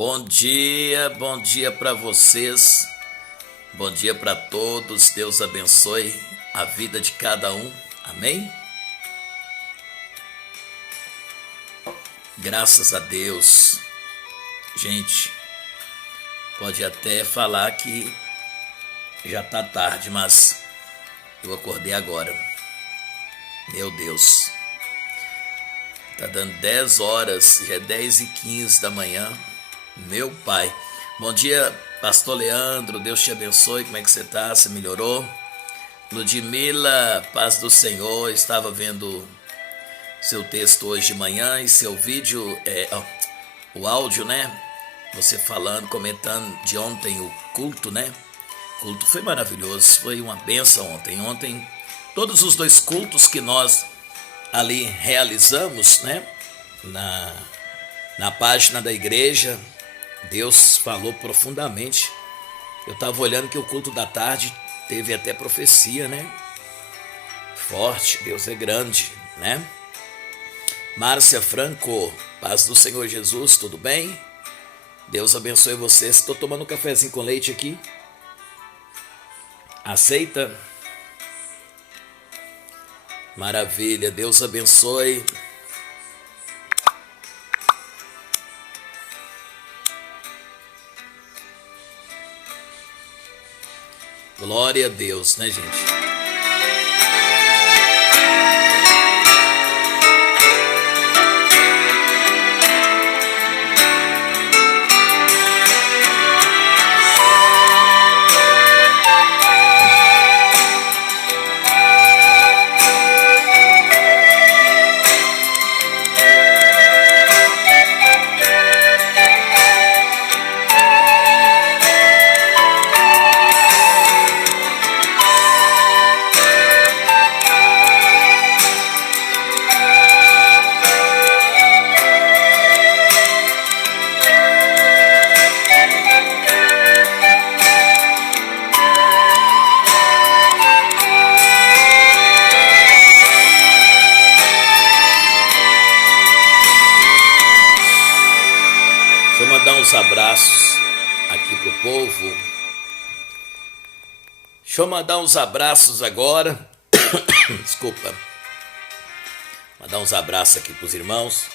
Bom dia para vocês, bom dia para todos, Deus abençoe a vida de cada um, amém? Graças a Deus, gente, pode até falar que já tá tarde, mas eu acordei agora, meu Deus, tá dando 10 horas, já é 10h15 da manhã. Meu pai, bom dia pastor Leandro, Deus te abençoe, como é que você tá, você melhorou? Ludmila, paz do Senhor, estava vendo seu texto hoje de manhã e seu vídeo, o áudio, né, você falando, comentando de ontem o culto, né, o culto foi maravilhoso, foi uma bênção ontem, todos os dois cultos que nós ali realizamos, né, na página da igreja, Deus falou profundamente. Eu estava olhando que o culto da tarde teve até profecia, né? Forte, Deus é grande, né? Márcia Franco, paz do Senhor Jesus, tudo bem? Deus abençoe vocês. Estou tomando um cafezinho com leite aqui. Aceita? Maravilha, Deus abençoe. Glória a Deus, né, gente? Deixa eu mandar uns abraços aqui pro povo. Deixa eu mandar uns abraços agora. Desculpa. Mandar uns abraços aqui pros irmãos.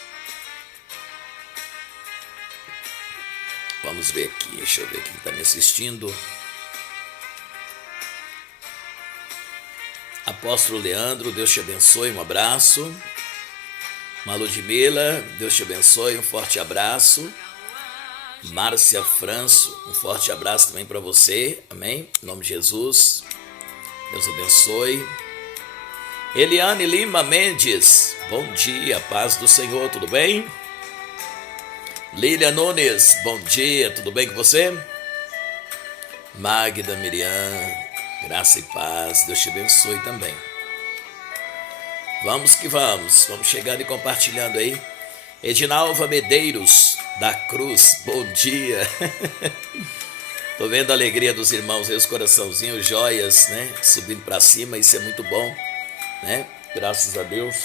Vamos ver aqui. Deixa eu ver quem tá me assistindo. Apóstolo Leandro, Deus te abençoe. Um abraço. Ludmila, Deus te abençoe. Um forte abraço. Márcia Franço, um forte abraço também para você, amém? Em nome de Jesus, Deus abençoe. Eliane Lima Mendes, bom dia, paz do Senhor, tudo bem? Lília Nunes, bom dia, tudo bem com você? Magda Miriam, graça e paz, Deus te abençoe também. Vamos que vamos chegando e compartilhando aí. Edinalva Medeiros da Cruz, bom dia. Tô vendo a alegria dos irmãos aí, os coraçãozinhos, joias, né? Subindo para cima, isso é muito bom, né? Graças a Deus.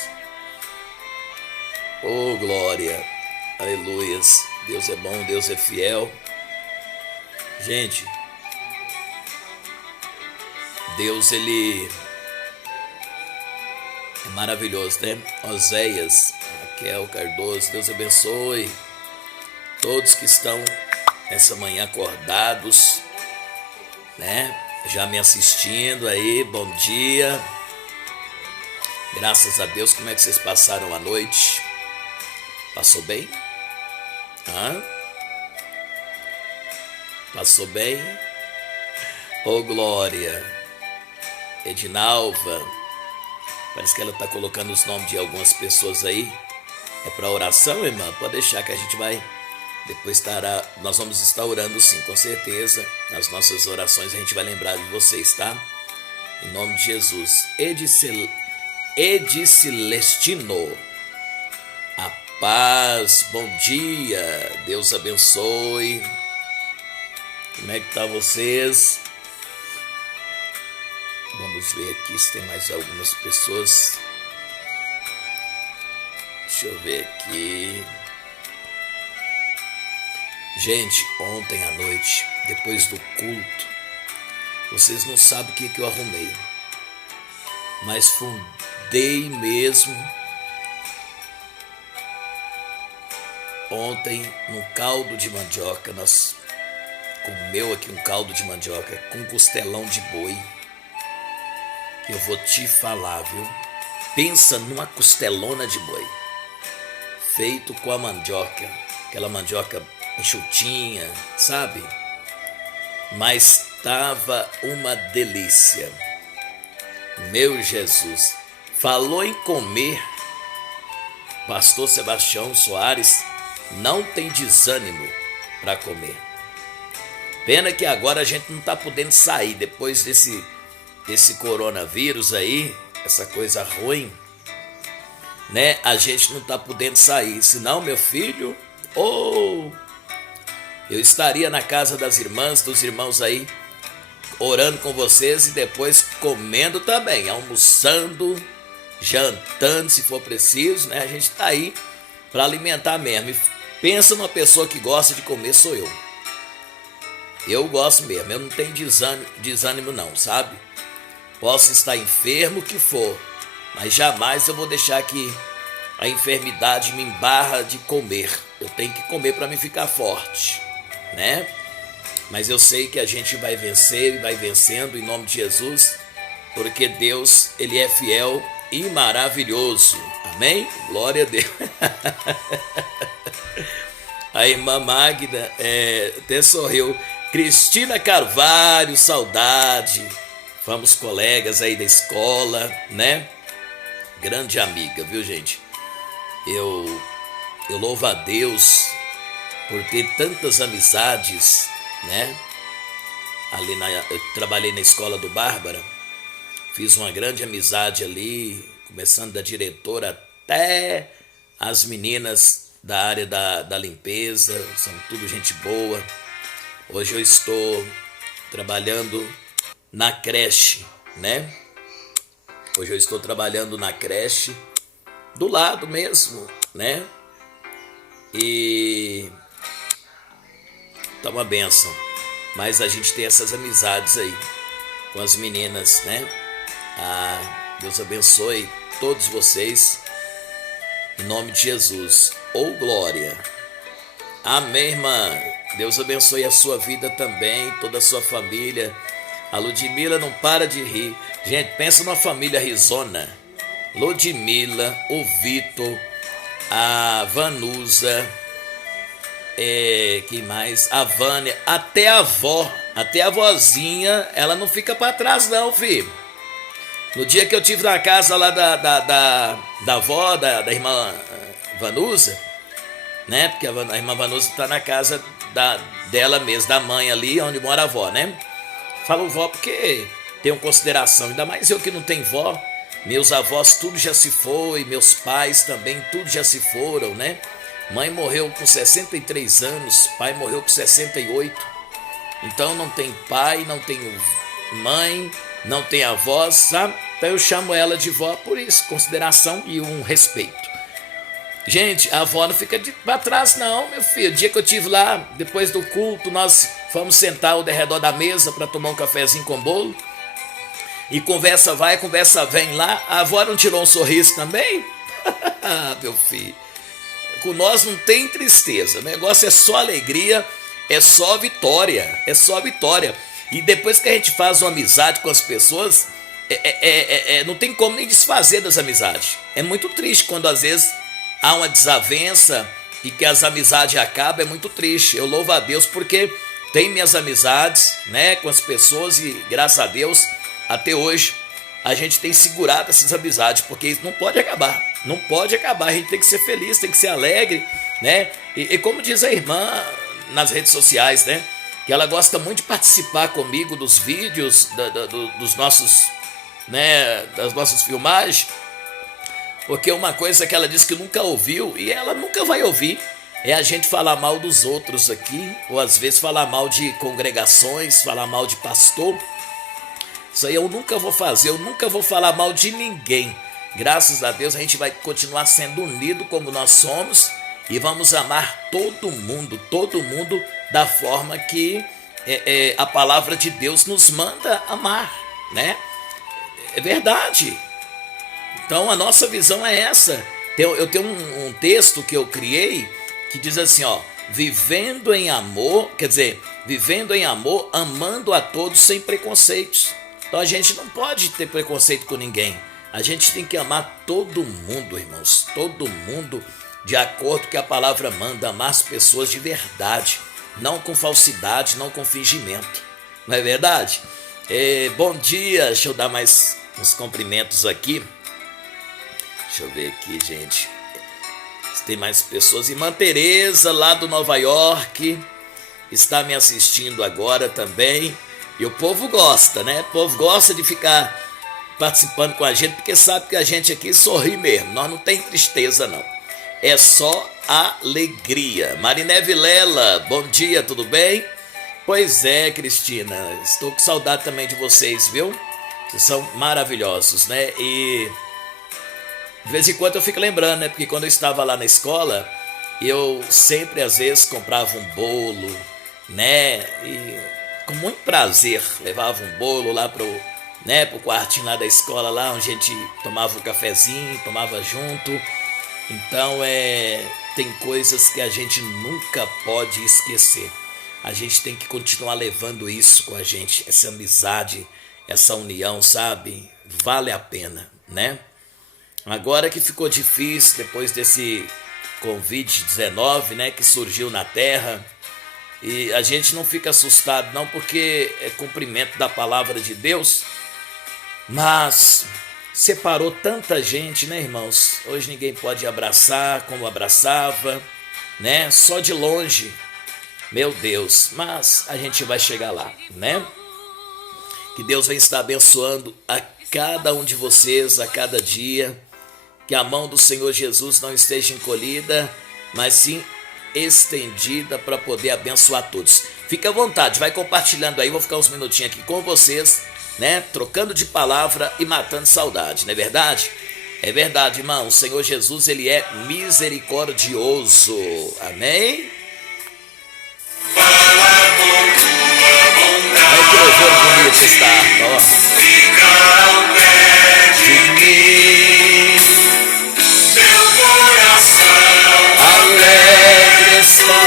Oh, glória, aleluias. Deus é bom, Deus é fiel. Gente, Deus, ele é maravilhoso, né? Oséias, Raquel Cardoso, Deus abençoe todos que estão essa manhã acordados, né? Já me assistindo aí, bom dia. Graças a Deus, como é que vocês passaram a noite? Passou bem? Passou bem? Oh, glória. Edinalva, parece que ela está colocando os nomes de algumas pessoas aí. É para oração, irmã? Pode deixar que a gente vai depois nós vamos estar orando sim, com certeza. Nas nossas orações a gente vai lembrar de vocês, tá? Em nome de Jesus. Edicilestino, a paz, bom dia, Deus abençoe. Como é que tá vocês? Vamos ver aqui se tem mais algumas pessoas. Deixa eu ver aqui. Gente, ontem à noite, depois do culto, vocês não sabem o que eu arrumei, mas fundei mesmo ontem no caldo de mandioca. Nós comeu aqui um caldo de mandioca com costelão de boi, que eu vou te falar, viu? Pensa numa costelona de boi, feito com a mandioca, aquela mandioca enxutinha, sabe? Mas estava uma delícia. Meu Jesus, falou em comer, pastor Sebastião Soares não tem desânimo para comer. Pena que agora a gente não está podendo sair depois desse coronavírus aí, essa coisa ruim, né? A gente não está podendo sair, senão, meu filho, eu estaria na casa das irmãs, dos irmãos aí, orando com vocês e depois comendo também, almoçando, jantando se for preciso, né? A gente está aí para alimentar mesmo. E pensa numa pessoa que gosta de comer, sou eu. Eu gosto mesmo, eu não tenho desânimo não, sabe? Posso estar enfermo, o que for, mas jamais eu vou deixar que a enfermidade me embarra de comer. Eu tenho que comer para me ficar forte, né? Mas eu sei que a gente vai vencer e vai vencendo em nome de Jesus, porque Deus, Ele é fiel e maravilhoso. Amém? Glória a Deus. A irmã Magda até sorriu. Cristina Carvalho, saudade. Fomos colegas aí da escola, né? Grande amiga, viu, gente? Eu louvo a Deus por ter tantas amizades, né? Eu trabalhei na escola do Bárbara, fiz uma grande amizade ali, começando da diretora até as meninas da área da limpeza, são tudo gente boa. Hoje eu estou trabalhando na creche, né? Hoje eu estou trabalhando na creche, do lado mesmo, né? E tá uma bênção. Mas a gente tem essas amizades aí com as meninas, né? Deus abençoe todos vocês, em nome de Jesus. Ô glória. Amém, irmã. Deus abençoe a sua vida também, toda a sua família. A Ludmila não para de rir. Gente, pensa numa família risona. Ludmila, o Vitor, a Vanusa, quem mais? A Vânia, até a avó, até a vozinha, ela não fica para trás não, filho. No dia que eu tive na casa lá da avó, da irmã Vanusa, né? Porque a irmã Vanusa está na casa dela mesmo, da mãe ali, onde mora a avó, né? Falo vó porque tenho consideração, ainda mais eu que não tenho vó. Meus avós tudo já se foi, meus pais também tudo já se foram, né? Mãe morreu com 63 anos, pai morreu com 68. Então não tem pai, não tenho mãe, não tem avó, sabe? Então eu chamo ela de vó por isso, consideração e um respeito. Gente, a avó não fica pra trás não, meu filho. O dia que eu tive lá, depois do culto, nós fomos sentar ao redor da mesa para tomar um cafezinho com bolo. E conversa vai, conversa vem lá. A avó não tirou um sorriso também? Meu filho, com nós não tem tristeza. O negócio é só alegria, é só vitória, é só vitória. E depois que a gente faz uma amizade com as pessoas, não tem como nem desfazer das amizades. É muito triste quando às vezes há uma desavença e que as amizades acabam, é muito triste. Eu louvo a Deus porque tenho minhas amizades, né, com as pessoas e graças a Deus até hoje a gente tem segurado essas amizades, porque isso não pode acabar, não pode acabar. A gente tem que ser feliz, tem que ser alegre, né? E como diz a irmã nas redes sociais, né, que ela gosta muito de participar comigo dos vídeos dos nossos, né, das nossas filmagens. Porque uma coisa que ela disse que nunca ouviu, e ela nunca vai ouvir, é a gente falar mal dos outros aqui, ou às vezes falar mal de congregações, falar mal de pastor. Isso aí eu nunca vou fazer, eu nunca vou falar mal de ninguém. Graças a Deus a gente vai continuar sendo unido como nós somos, e vamos amar todo mundo da forma que a palavra de Deus nos manda amar, né? É verdade. Então a nossa visão é essa. Eu tenho um texto que eu criei que diz assim, ó: vivendo em amor, quer dizer, vivendo em amor, amando a todos sem preconceitos. Então a gente não pode ter preconceito com ninguém. A gente tem que amar todo mundo, irmãos, todo mundo, de acordo com o que a palavra manda, amar as pessoas de verdade, não com falsidade, não com fingimento. Não é verdade? Bom dia, deixa eu dar mais uns cumprimentos aqui. Deixa eu ver aqui, gente. Se tem mais pessoas. Irmã Tereza, lá do Nova York, está me assistindo agora também. E o povo gosta, né? O povo gosta de ficar participando com a gente, porque sabe que a gente aqui sorri mesmo. Nós não tem tristeza, não. É só alegria. Mariné Vilela, bom dia, tudo bem? Pois é, Cristina, estou com saudade também de vocês, viu? Vocês são maravilhosos, né? E de vez em quando eu fico lembrando, né? Porque quando eu estava lá na escola, eu sempre, às vezes, comprava um bolo, né? E com muito prazer levava um bolo lá pro quartinho lá da escola, lá onde a gente tomava um cafezinho, tomava junto. Então, tem coisas que a gente nunca pode esquecer. A gente tem que continuar levando isso com a gente, essa amizade, essa união, sabe? Vale a pena, né? Agora que ficou difícil, depois desse Covid-19, né, que surgiu na Terra, e a gente não fica assustado não, porque é cumprimento da palavra de Deus, mas separou tanta gente, né, irmãos? Hoje ninguém pode abraçar como abraçava, né? Só de longe, meu Deus, mas a gente vai chegar lá, né? Que Deus venha estar abençoando a cada um de vocês, a cada dia. Que a mão do Senhor Jesus não esteja encolhida, mas sim estendida para poder abençoar todos. Fique à vontade, vai compartilhando aí, vou ficar uns minutinhos aqui com vocês, né? Trocando de palavra e matando saudade, não é verdade? É verdade, irmão, o Senhor Jesus, ele é misericordioso, amém? Olha que louvor bonito esta harpa, ó. De mim, meu coração alegre está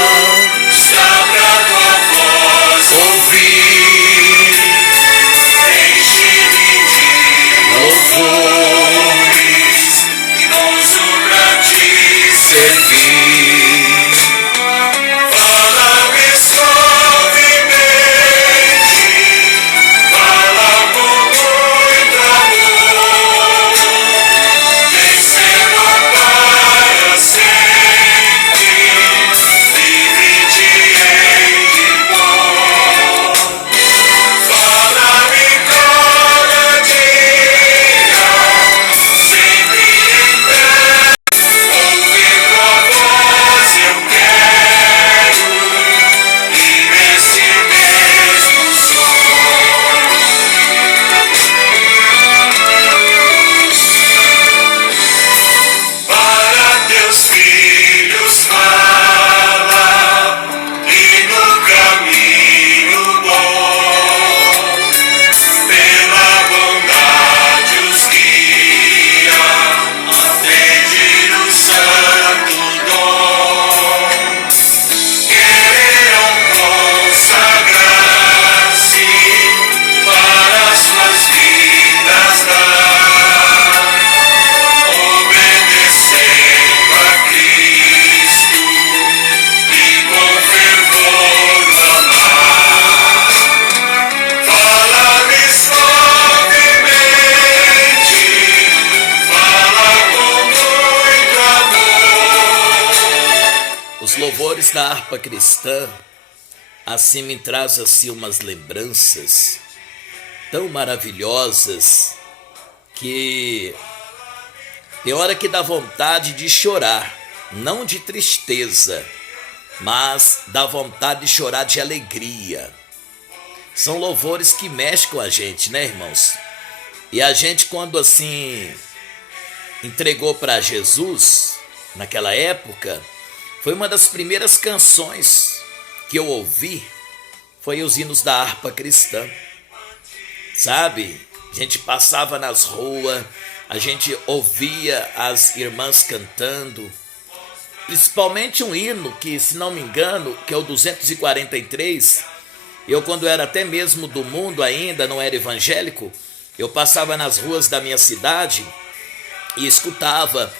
pra tua voz ouvir, enche-me de louvores e gozo pra te servir. Fala-me suavemente, fala com muito amor, vencendo para sempre, vive-te em de bom. Fala-me cada dia, sempre em pé, ouvir tua voz eu quero, e nesse mesmo som. Para teus filhos fala, e no caminho bom, pela bondade os guia, atende no santo dom. Queiram consagrar-se para suas vidas dar, obedecendo a Cristo e com fervor amar. Fala-me suavemente, fala com muito amor. Os louvores da harpa cristã assim me traz assim umas lembranças tão maravilhosas que tem hora que dá vontade de chorar, não de tristeza, mas dá vontade de chorar de alegria. São louvores que mexem com a gente, né, irmãos? E a gente, quando assim entregou para Jesus, naquela época, Foi uma das primeiras canções que eu ouvi, foi os hinos da harpa cristã. Sabe? A gente passava nas ruas, a gente ouvia as irmãs cantando, principalmente um hino que, se não me engano, que é o 243. Eu, quando era até mesmo do mundo ainda, não era evangélico, eu passava nas ruas da minha cidade e escutava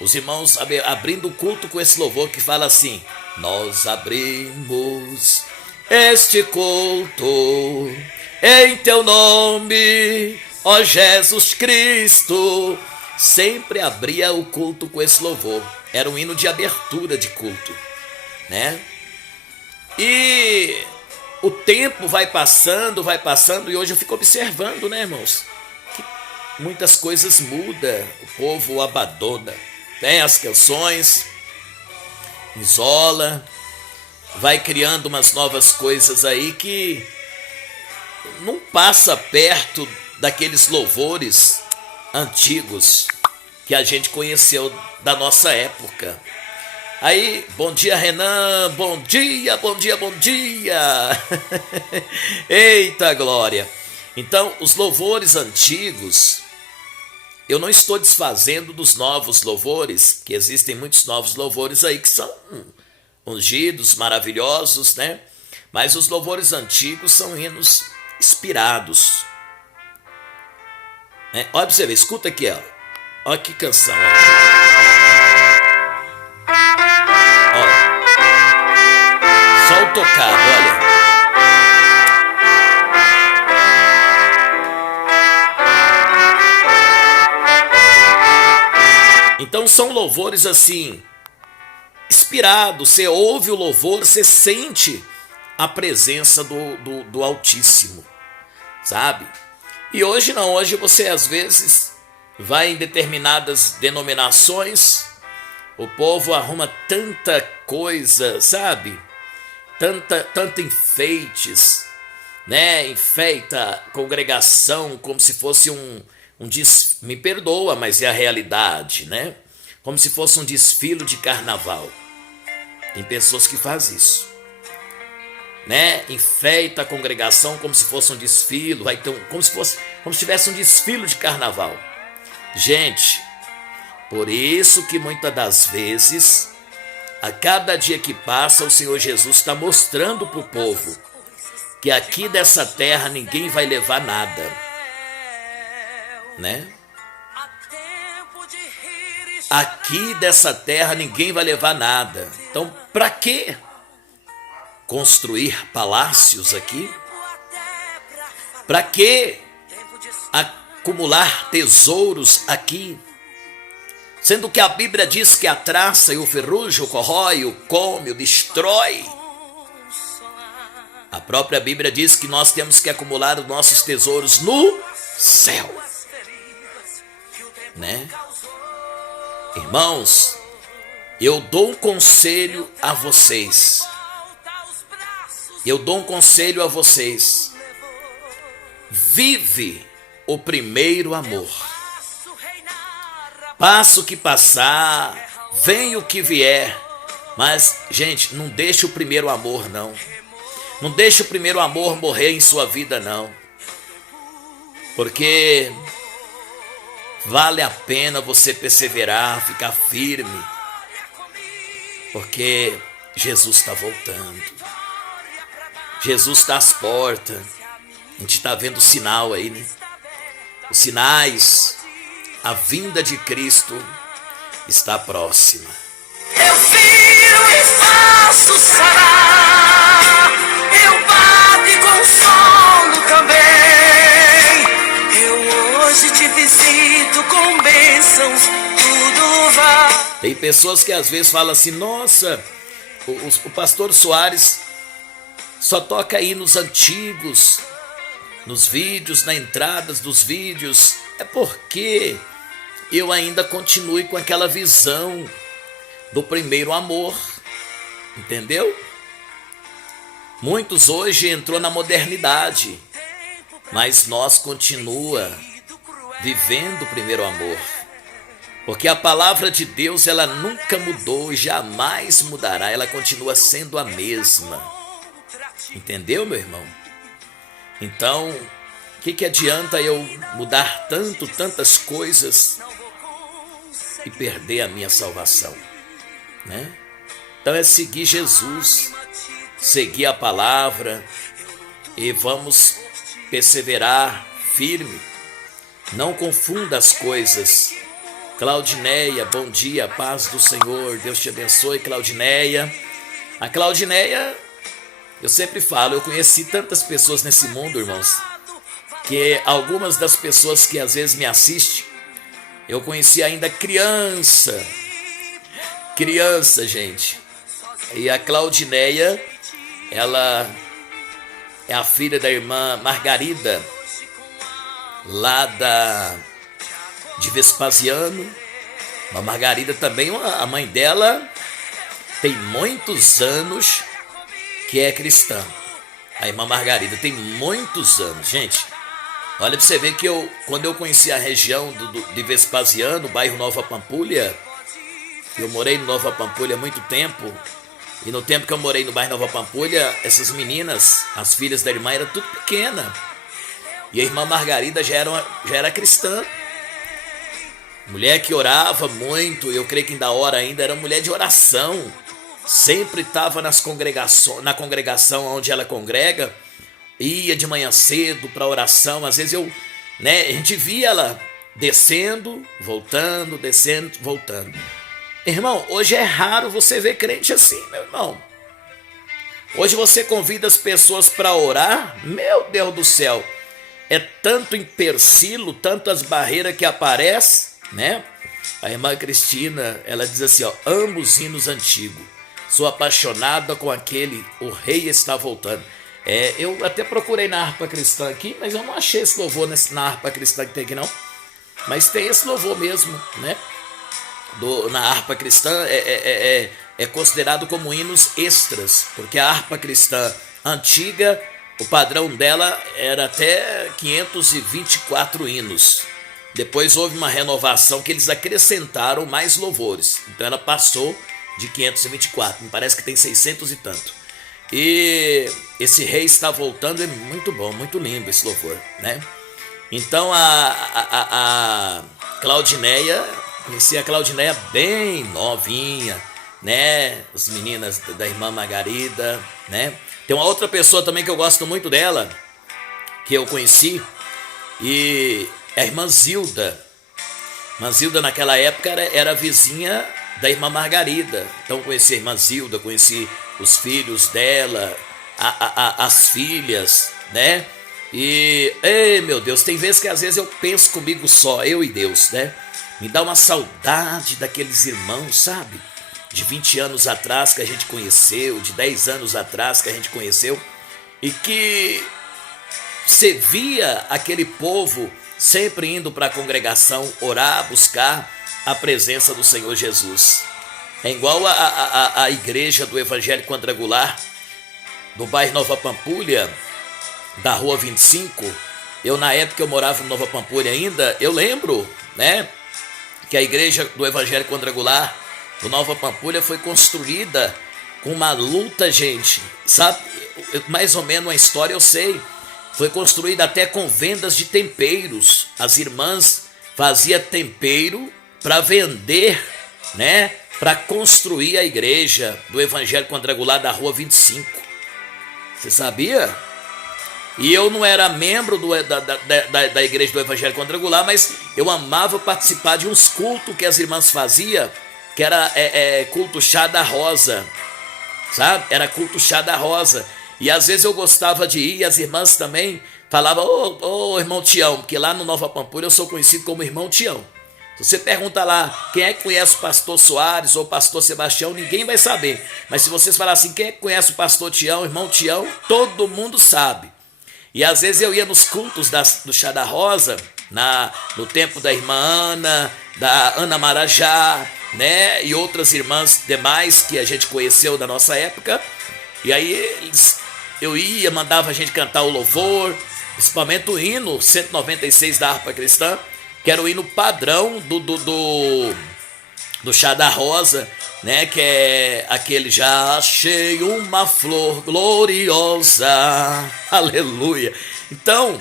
os irmãos abrindo o culto com esse louvor que fala assim: nós abrimos este culto em teu nome, ó Jesus Cristo. Sempre abria o culto com esse louvor. Era um hino de abertura de culto, né? E o tempo vai passando, e hoje eu fico observando, né, irmãos, que muitas coisas mudam, o povo abandona, tem as canções, isola, vai criando umas novas coisas aí que não passa perto daqueles louvores antigos que a gente conheceu da nossa época. Aí, bom dia, Renan, bom dia, bom dia, bom dia. Eita glória. Então, os louvores antigos, eu não estou desfazendo dos novos louvores, que existem muitos novos louvores aí que são ungidos, maravilhosos, né? Mas os louvores antigos são hinos inspirados. Olha pra você ver, escuta aqui, ó. Olha que canção, ó. Só o tocado, olha. Então são louvores assim, inspirados. Você ouve o louvor, você sente a presença do Altíssimo, sabe? E hoje não, hoje você às vezes vai em determinadas denominações, o povo arruma tanta coisa, sabe? Tanta enfeites, né? Enfeita a congregação como se fosse me perdoa, mas é a realidade, né? Como se fosse um desfile de carnaval. Tem pessoas que fazem isso, né? Enfeita a congregação como se fosse um desfile, vai ter como se tivesse um desfile de carnaval. Gente, por isso que muitas das vezes, a cada dia que passa, o Senhor Jesus está mostrando para o povo que aqui dessa terra ninguém vai levar nada, né? Aqui dessa terra ninguém vai levar nada. Então, para que construir palácios aqui? Para que acumular tesouros aqui? Sendo que a Bíblia diz que a traça e o ferrugem o corrói, o come, o destrói. A própria Bíblia diz que nós temos que acumular os nossos tesouros no céu, né? Irmãos, eu dou um conselho a vocês. Vive o primeiro amor. Passa o que passar, vem o que vier. Mas, gente, não deixe o primeiro amor, não. Não deixe o primeiro amor morrer em sua vida, não. Porque vale a pena você perseverar, ficar firme. Porque Jesus está voltando. Jesus está às portas. A gente está vendo o sinal aí, né? Os sinais, a vinda de Cristo está próxima. Eu viro e faço sará, eu bato e consolo também. Eu hoje te visito com bênçãos, tudo vai. Tem pessoas que às vezes falam assim: nossa, o pastor Soares só toca hinos antigos nos vídeos, na entrada dos vídeos. É porque eu ainda continuo com aquela visão do primeiro amor, entendeu? Muitos hoje entrou na modernidade, mas nós continua vivendo o primeiro amor. Porque a palavra de Deus, ela nunca mudou, jamais mudará, ela continua sendo a mesma. Entendeu, meu irmão? Então, o que adianta eu mudar tantas coisas e perder a minha salvação, né? Então é seguir Jesus, seguir a palavra e vamos perseverar firme. Não confunda as coisas. Claudineia, bom dia, paz do Senhor, Deus te abençoe, Claudineia. A Claudineia, eu sempre falo, eu conheci tantas pessoas nesse mundo, irmãos, que algumas das pessoas que às vezes me assistem, eu conheci ainda criança, gente. E a Claudineia, ela é a filha da irmã Margarida, lá de Vespasiano. A Margarida também, a mãe dela tem muitos anos que é cristã. A irmã Margarida tem muitos anos, gente. Olha pra você ver que quando eu conheci a região de Vespasiano, bairro Nova Pampulha, eu morei no Nova Pampulha há muito tempo, e no tempo que eu morei no bairro Nova Pampulha, essas meninas, as filhas da irmã, eram tudo pequena. E a irmã Margarida já era cristã. Mulher que orava muito, eu creio que ainda ora ainda, era mulher de oração. Sempre estava na congregação onde ela congrega, ia de manhã cedo para oração. Às vezes a gente via ela descendo, voltando, descendo, voltando. Irmão, hoje é raro você ver crente assim, meu irmão. Hoje você convida as pessoas para orar, meu Deus do céu, é tanto empecilho, tantas barreiras que aparecem, né? A irmã Cristina, ela diz assim, ó, amo os hinos antigos, sou apaixonada com aquele, o rei está voltando. Eu até procurei na harpa cristã aqui, mas eu não achei esse louvor na harpa cristã que tem aqui não. Mas tem esse louvor mesmo, né? Na harpa cristã é considerado como hinos extras, porque a harpa cristã antiga, o padrão dela era até 524 hinos. Depois houve uma renovação que eles acrescentaram mais louvores. Então ela passou de 524, me parece que tem 600 e tanto. E esse rei está voltando, é muito bom, muito lindo esse louvor, né? Então a Claudineia, conheci a Claudineia bem novinha, né? As meninas da irmã Margarida, né? Tem uma outra pessoa também que eu gosto muito dela, que eu conheci, e é a irmã Zilda. Irmã Zilda naquela época era vizinha da irmã Margarida. Então conheci a irmã Zilda, conheci os filhos dela, as filhas, né? E, ei meu Deus, tem vezes que às vezes eu penso comigo só, eu e Deus, né? Me dá uma saudade daqueles irmãos, sabe? De 20 anos atrás que a gente conheceu, de 10 anos atrás que a gente conheceu, e que você via aquele povo sempre indo para a congregação orar, buscar a presença do Senhor Jesus. É igual a igreja do Evangelho Quadrangular, do bairro Nova Pampulha, da rua 25. Eu, na época, eu morava no Nova Pampulha ainda, eu lembro, né, que a igreja do Evangelho Quadrangular do Nova Pampulha foi construída com uma luta, gente, sabe? Mais ou menos uma história eu sei. Foi construída até com vendas de temperos. As irmãs faziam tempero para vender, né? Para construir a igreja do Evangelho Quadrangular da rua 25. Você sabia? E eu não era membro da igreja do Evangelho Quadrangular, mas eu amava participar de uns cultos que as irmãs faziam, que era culto chá da rosa, sabe? Era culto chá da rosa. E às vezes eu gostava de ir, e as irmãs também falavam, ô irmão Tião, porque lá no Nova Pampulha eu sou conhecido como irmão Tião. Se você pergunta lá, quem é que conhece o pastor Soares ou o pastor Sebastião, ninguém vai saber. Mas se vocês falarem assim, quem é que conhece o pastor Tião, irmão Tião, todo mundo sabe. E às vezes eu ia nos cultos do Chá da Rosa, no tempo da irmã Ana, da Ana Marajá, né? E outras irmãs demais que a gente conheceu da nossa época. E aí eu ia, mandava a gente cantar o louvor, principalmente o hino 196 da harpa cristã, quero ir no padrão do chá da rosa, né? Que é aquele já achei uma flor gloriosa, aleluia. Então,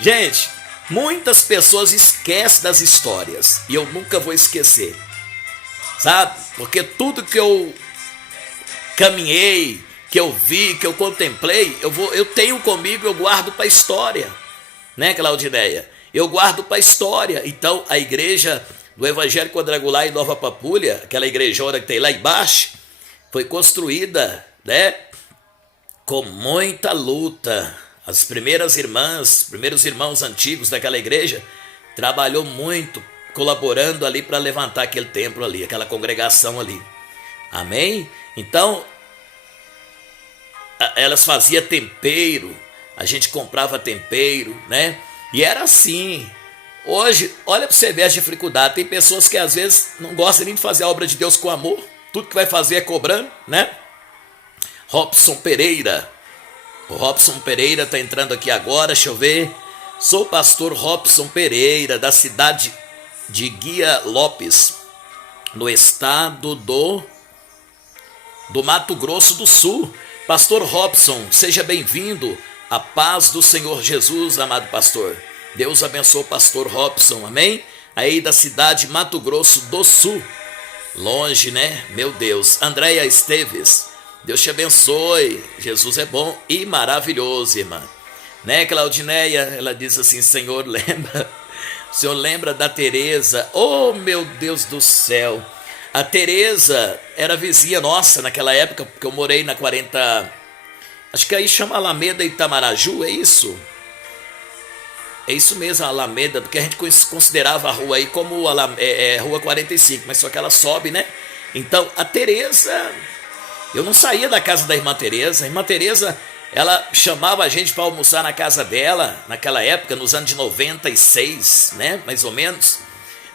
gente, muitas pessoas esquecem das histórias e eu nunca vou esquecer, sabe? Porque tudo que eu caminhei, que eu vi, que eu contemplei, eu tenho comigo, eu guardo para a história, né, Claudineia? Eu guardo para a história. Então, a igreja do Evangelho Quadrangular em Nova Pampulha, aquela igrejona que tem lá embaixo, foi construída, né, com muita luta. As primeiras irmãs, primeiros irmãos antigos daquela igreja, trabalhou muito, colaborando ali para levantar aquele templo ali, aquela congregação ali. Amém? Então, elas faziam tempero, a gente comprava tempero, né? E era assim. Hoje, olha para você ver as dificuldades. Tem pessoas que às vezes não gostam nem de fazer a obra de Deus com amor. Tudo que vai fazer é cobrando, né? Robson Pereira. O Robson Pereira está entrando aqui agora, deixa eu ver. Sou o pastor Robson Pereira, da cidade de Guia Lopes, no estado do Mato Grosso do Sul. Pastor Robson, seja bem-vindo. A paz do Senhor Jesus, amado pastor. Deus abençoe o pastor Robson, amém? Aí da cidade de Mato Grosso do Sul. Longe, né? Meu Deus. Andréia Esteves, Deus te abençoe. Jesus é bom e maravilhoso, irmã. Né, Claudineia? Ela diz assim, Senhor, lembra? O Senhor lembra da Tereza? Oh, meu Deus do céu. A Tereza era vizinha nossa naquela época, porque eu morei na 40... Acho que aí chama Alameda Itamaraju, é isso? É isso mesmo, a Alameda, porque a gente considerava a rua aí como Rua 45, mas só que ela sobe, né? Então, a Tereza... Eu não saía da casa da irmã Tereza. A irmã Tereza, ela chamava a gente para almoçar na casa dela, naquela época, nos anos de 96, né? Mais ou menos.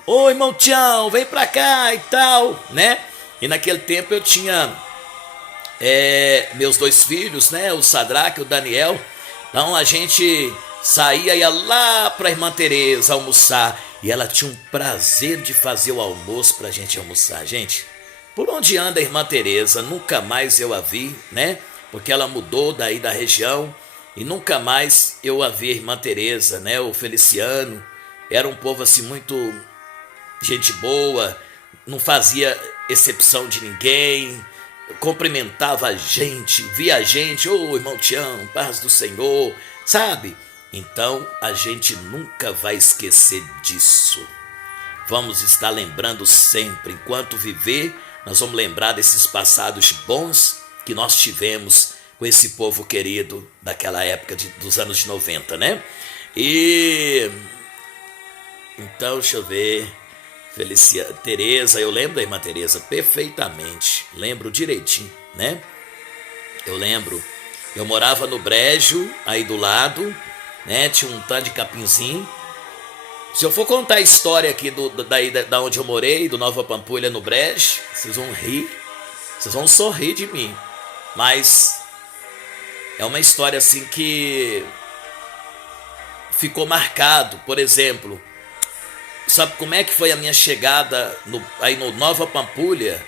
Ô, irmão Tião, vem pra cá e tal, né? E naquele tempo eu tinha meus 2 filhos, né? O Sadraque e o Daniel. Então a gente saía, ia lá pra irmã Tereza almoçar. E ela tinha um prazer de fazer o almoço pra gente almoçar. Gente, por onde anda a irmã Tereza? Nunca mais eu a vi, né? Porque ela mudou daí da região. E nunca mais eu a vi, a irmã Tereza, né? O Feliciano. Era um povo assim muito... gente boa, não fazia exceção de ninguém, cumprimentava a gente, via a gente, ô irmão Tião, paz do Senhor, sabe? Então a gente nunca vai esquecer disso. Vamos estar lembrando sempre, enquanto viver, nós vamos lembrar desses passados bons que nós tivemos com esse povo querido daquela época dos anos 90, né? E então, deixa eu ver... Tereza, eu lembro da irmã Tereza perfeitamente, lembro direitinho, né? Eu lembro, eu morava no Brejo, aí do lado, né? Tinha um tanto de capinzinho. Se eu for contar a história aqui da onde eu morei, do Nova Pampulha no Brejo, vocês vão rir, vocês vão sorrir de mim. Mas é uma história assim que ficou marcado. Por exemplo, sabe como é que foi a minha chegada aí no Nova Pampulha?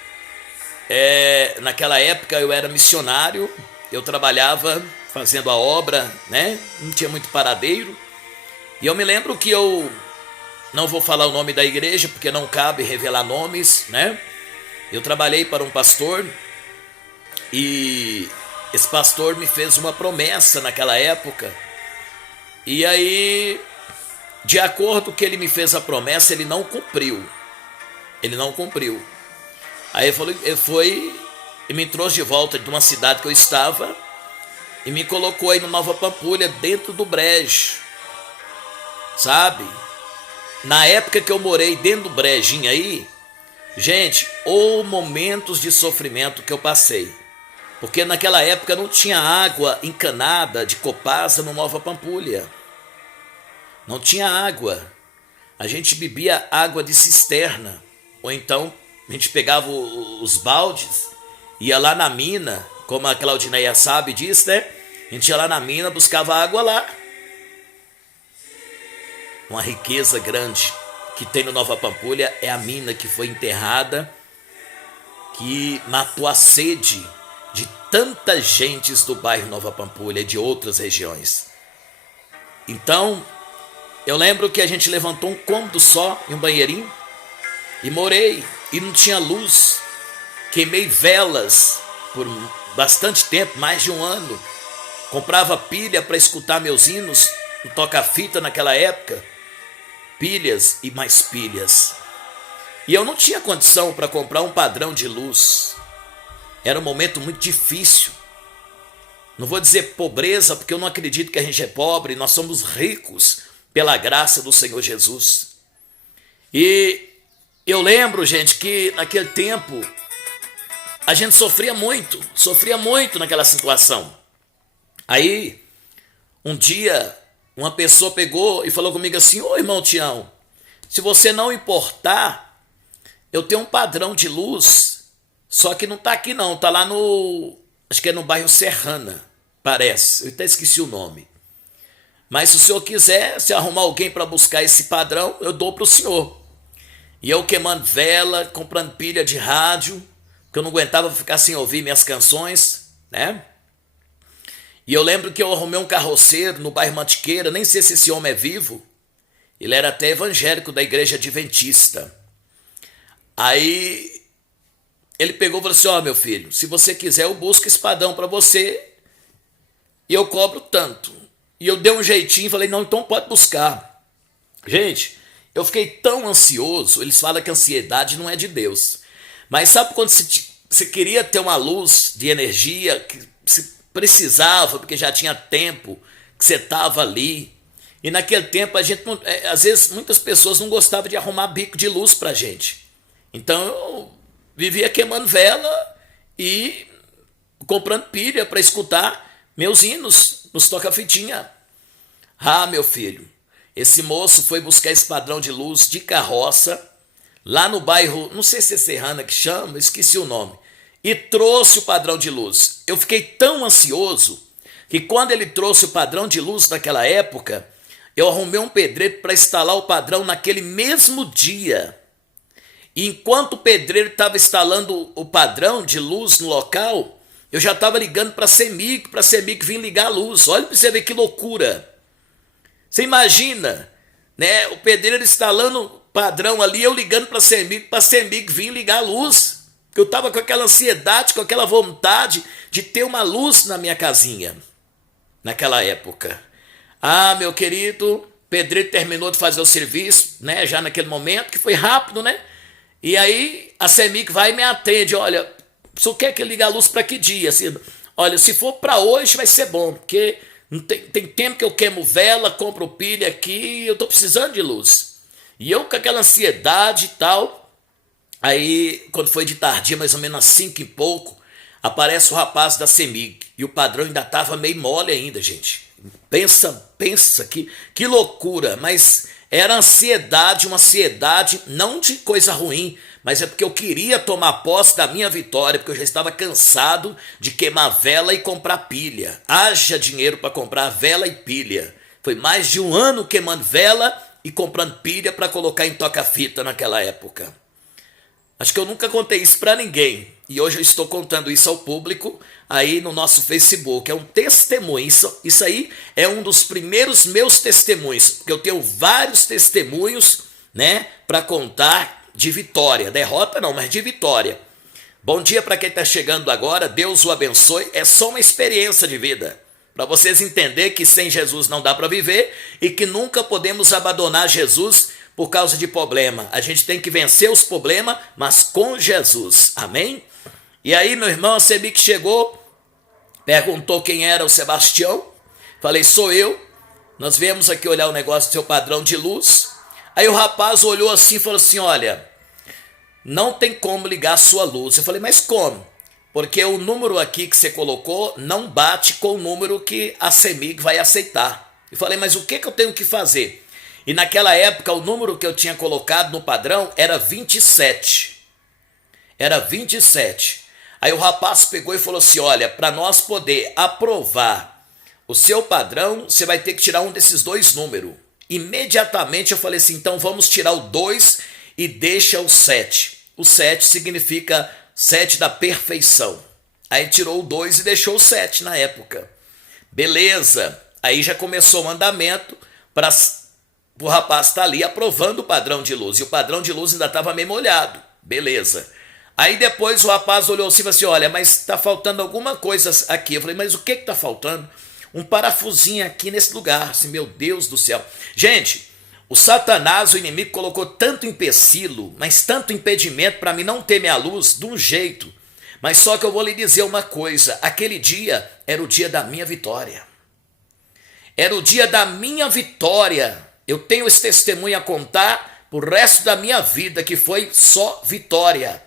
Naquela época eu era missionário, eu trabalhava fazendo a obra, né? Não tinha muito paradeiro. E eu me lembro que eu não vou falar o nome da igreja, porque não cabe revelar nomes, né? Eu trabalhei para um pastor e esse pastor me fez uma promessa naquela época. E aí, de acordo com que ele me fez a promessa, ele não cumpriu. Ele não cumpriu. Aí ele foi e me trouxe de volta de uma cidade que eu estava e me colocou aí no Nova Pampulha, dentro do brejo. Sabe? Na época que eu morei dentro do brejinho aí, gente, houve momentos de sofrimento que eu passei. Porque naquela época não tinha água encanada de Copasa no Nova Pampulha. Não tinha água. A gente bebia água de cisterna. Ou então a gente pegava os baldes, ia lá na mina, como a Claudineia sabe disso, né? A gente ia lá na mina, buscava água lá. Uma riqueza grande. que tem no Nova Pampulha é a mina que foi enterrada, que matou a sede de tantas gentes do bairro Nova Pampulha e de outras regiões. Então, eu lembro que a gente levantou um cômodo só e um banheirinho e morei e não tinha luz. Queimei velas por bastante tempo, mais de um ano. Comprava pilha para escutar meus hinos no toca-fita naquela época. Pilhas e mais pilhas. E eu não tinha condição para comprar um padrão de luz. Era um momento muito difícil. Não vou dizer pobreza, porque eu não acredito que a gente é pobre. Nós somos ricos pela graça do Senhor Jesus. E eu lembro, gente, que naquele tempo a gente sofria muito naquela situação. Aí, um dia, uma pessoa pegou e falou comigo assim: ô irmão Tião, se você não importar, eu tenho um padrão de luz, só que não está aqui não, está lá no, acho que é no bairro Serrana, parece, eu até esqueci o nome. Mas se o senhor quiser, se arrumar alguém para buscar esse padrão, eu dou para o senhor. E eu queimando vela, comprando pilha de rádio, porque eu não aguentava ficar sem ouvir minhas canções, né? E eu lembro que eu arrumei um carroceiro no bairro Mantiqueira, nem sei se esse homem é vivo. Ele era até evangélico da igreja adventista. Aí ele pegou e falou assim: ó, meu filho, se você quiser eu busco espadão para você e eu cobro tanto. E eu dei um jeitinho e falei: não, então pode buscar. Gente, eu fiquei tão ansioso. Eles falam que a ansiedade não é de Deus. Mas sabe quando você queria ter uma luz de energia, que você precisava, porque já tinha tempo que você estava ali. E naquele tempo, a gente às vezes, muitas pessoas não gostavam de arrumar bico de luz pra gente. Então eu vivia queimando vela e comprando pilha para escutar meus hinos nos toca-fitinha. Ah, meu filho, esse moço foi buscar esse padrão de luz de carroça lá no bairro, não sei se é Serrana que chama, esqueci o nome, e trouxe o padrão de luz. Eu fiquei tão ansioso que quando ele trouxe o padrão de luz naquela época, eu arrumei um pedreiro para instalar o padrão naquele mesmo dia. E enquanto o pedreiro estava instalando o padrão de luz no local, eu já estava ligando para a CEMIG vir ligar a luz. Olha para você ver que loucura. Você imagina, né? O pedreiro instalando o padrão ali, eu ligando para a CEMIG vir ligar a luz. Eu estava com aquela ansiedade, com aquela vontade de ter uma luz na minha casinha, naquela época. Ah, meu querido, o pedreiro terminou de fazer o serviço, né? Já naquele momento, que foi rápido, né? E aí a CEMIG vai e me atende: olha, o senhor quer que ligue a luz para que dia? Assim, olha, se for para hoje vai ser bom, porque tem tempo que eu queimo vela, compro pilha aqui e eu estou precisando de luz. E eu com aquela ansiedade e tal. Aí, quando foi de tardia, mais ou menos às 5 e pouco, aparece o rapaz da CEMIG. E o padrão ainda estava meio mole ainda, gente. Pensa, que loucura. Mas era ansiedade, uma ansiedade não de coisa ruim, mas é porque eu queria tomar posse da minha vitória, porque eu já estava cansado de queimar vela e comprar pilha. Haja dinheiro para comprar vela e pilha. Foi mais de um ano queimando vela e comprando pilha para colocar em toca-fita naquela época. Acho que eu nunca contei isso para ninguém. E hoje eu estou contando isso ao público aí no nosso Facebook. É um testemunho. Isso aí é um dos primeiros meus testemunhos. Porque eu tenho vários testemunhos, né, para contar de vitória. Derrota não, mas de vitória. Bom dia para quem está chegando agora. Deus o abençoe. É só uma experiência de vida. Para vocês entenderem que sem Jesus não dá para viver e que nunca podemos abandonar Jesus por causa de problema. A gente tem que vencer os problemas, mas com Jesus. Amém? E aí, meu irmão, a CEMIG chegou, perguntou quem era o Sebastião. Falei: sou eu. Nós viemos aqui olhar o negócio do seu padrão de luz. Aí o rapaz olhou assim e falou assim: olha, não tem como ligar a sua luz. Eu falei: mas como? Porque o número aqui que você colocou não bate com o número que a CEMIG vai aceitar. Eu falei: mas o que eu tenho que fazer? E naquela época o número que eu tinha colocado no padrão era 27. Era 27. Aí o rapaz pegou e falou assim: olha, para nós poder aprovar o seu padrão, você vai ter que tirar um desses dois números. Imediatamente eu falei assim, então vamos tirar o 2 e deixa o 7. O 7 significa 7 da perfeição. Aí tirou o 2 e deixou o 7 na época. Beleza. Aí já começou o andamento para o rapaz estar ali aprovando o padrão de luz. E o padrão de luz ainda estava meio molhado. Beleza. Aí depois o rapaz olhou assim e falou assim, olha, mas está faltando alguma coisa aqui. Eu falei, mas o que está faltando? Um parafusinho aqui nesse lugar. Assim, meu Deus do céu. Gente, o Satanás, o inimigo, colocou tanto empecilho, mas tanto impedimento para mim não ter minha luz de um jeito. Mas só que eu vou lhe dizer uma coisa, aquele dia era o dia da minha vitória. Era o dia da minha vitória. Eu tenho esse testemunho a contar pro resto da minha vida, que foi só vitória.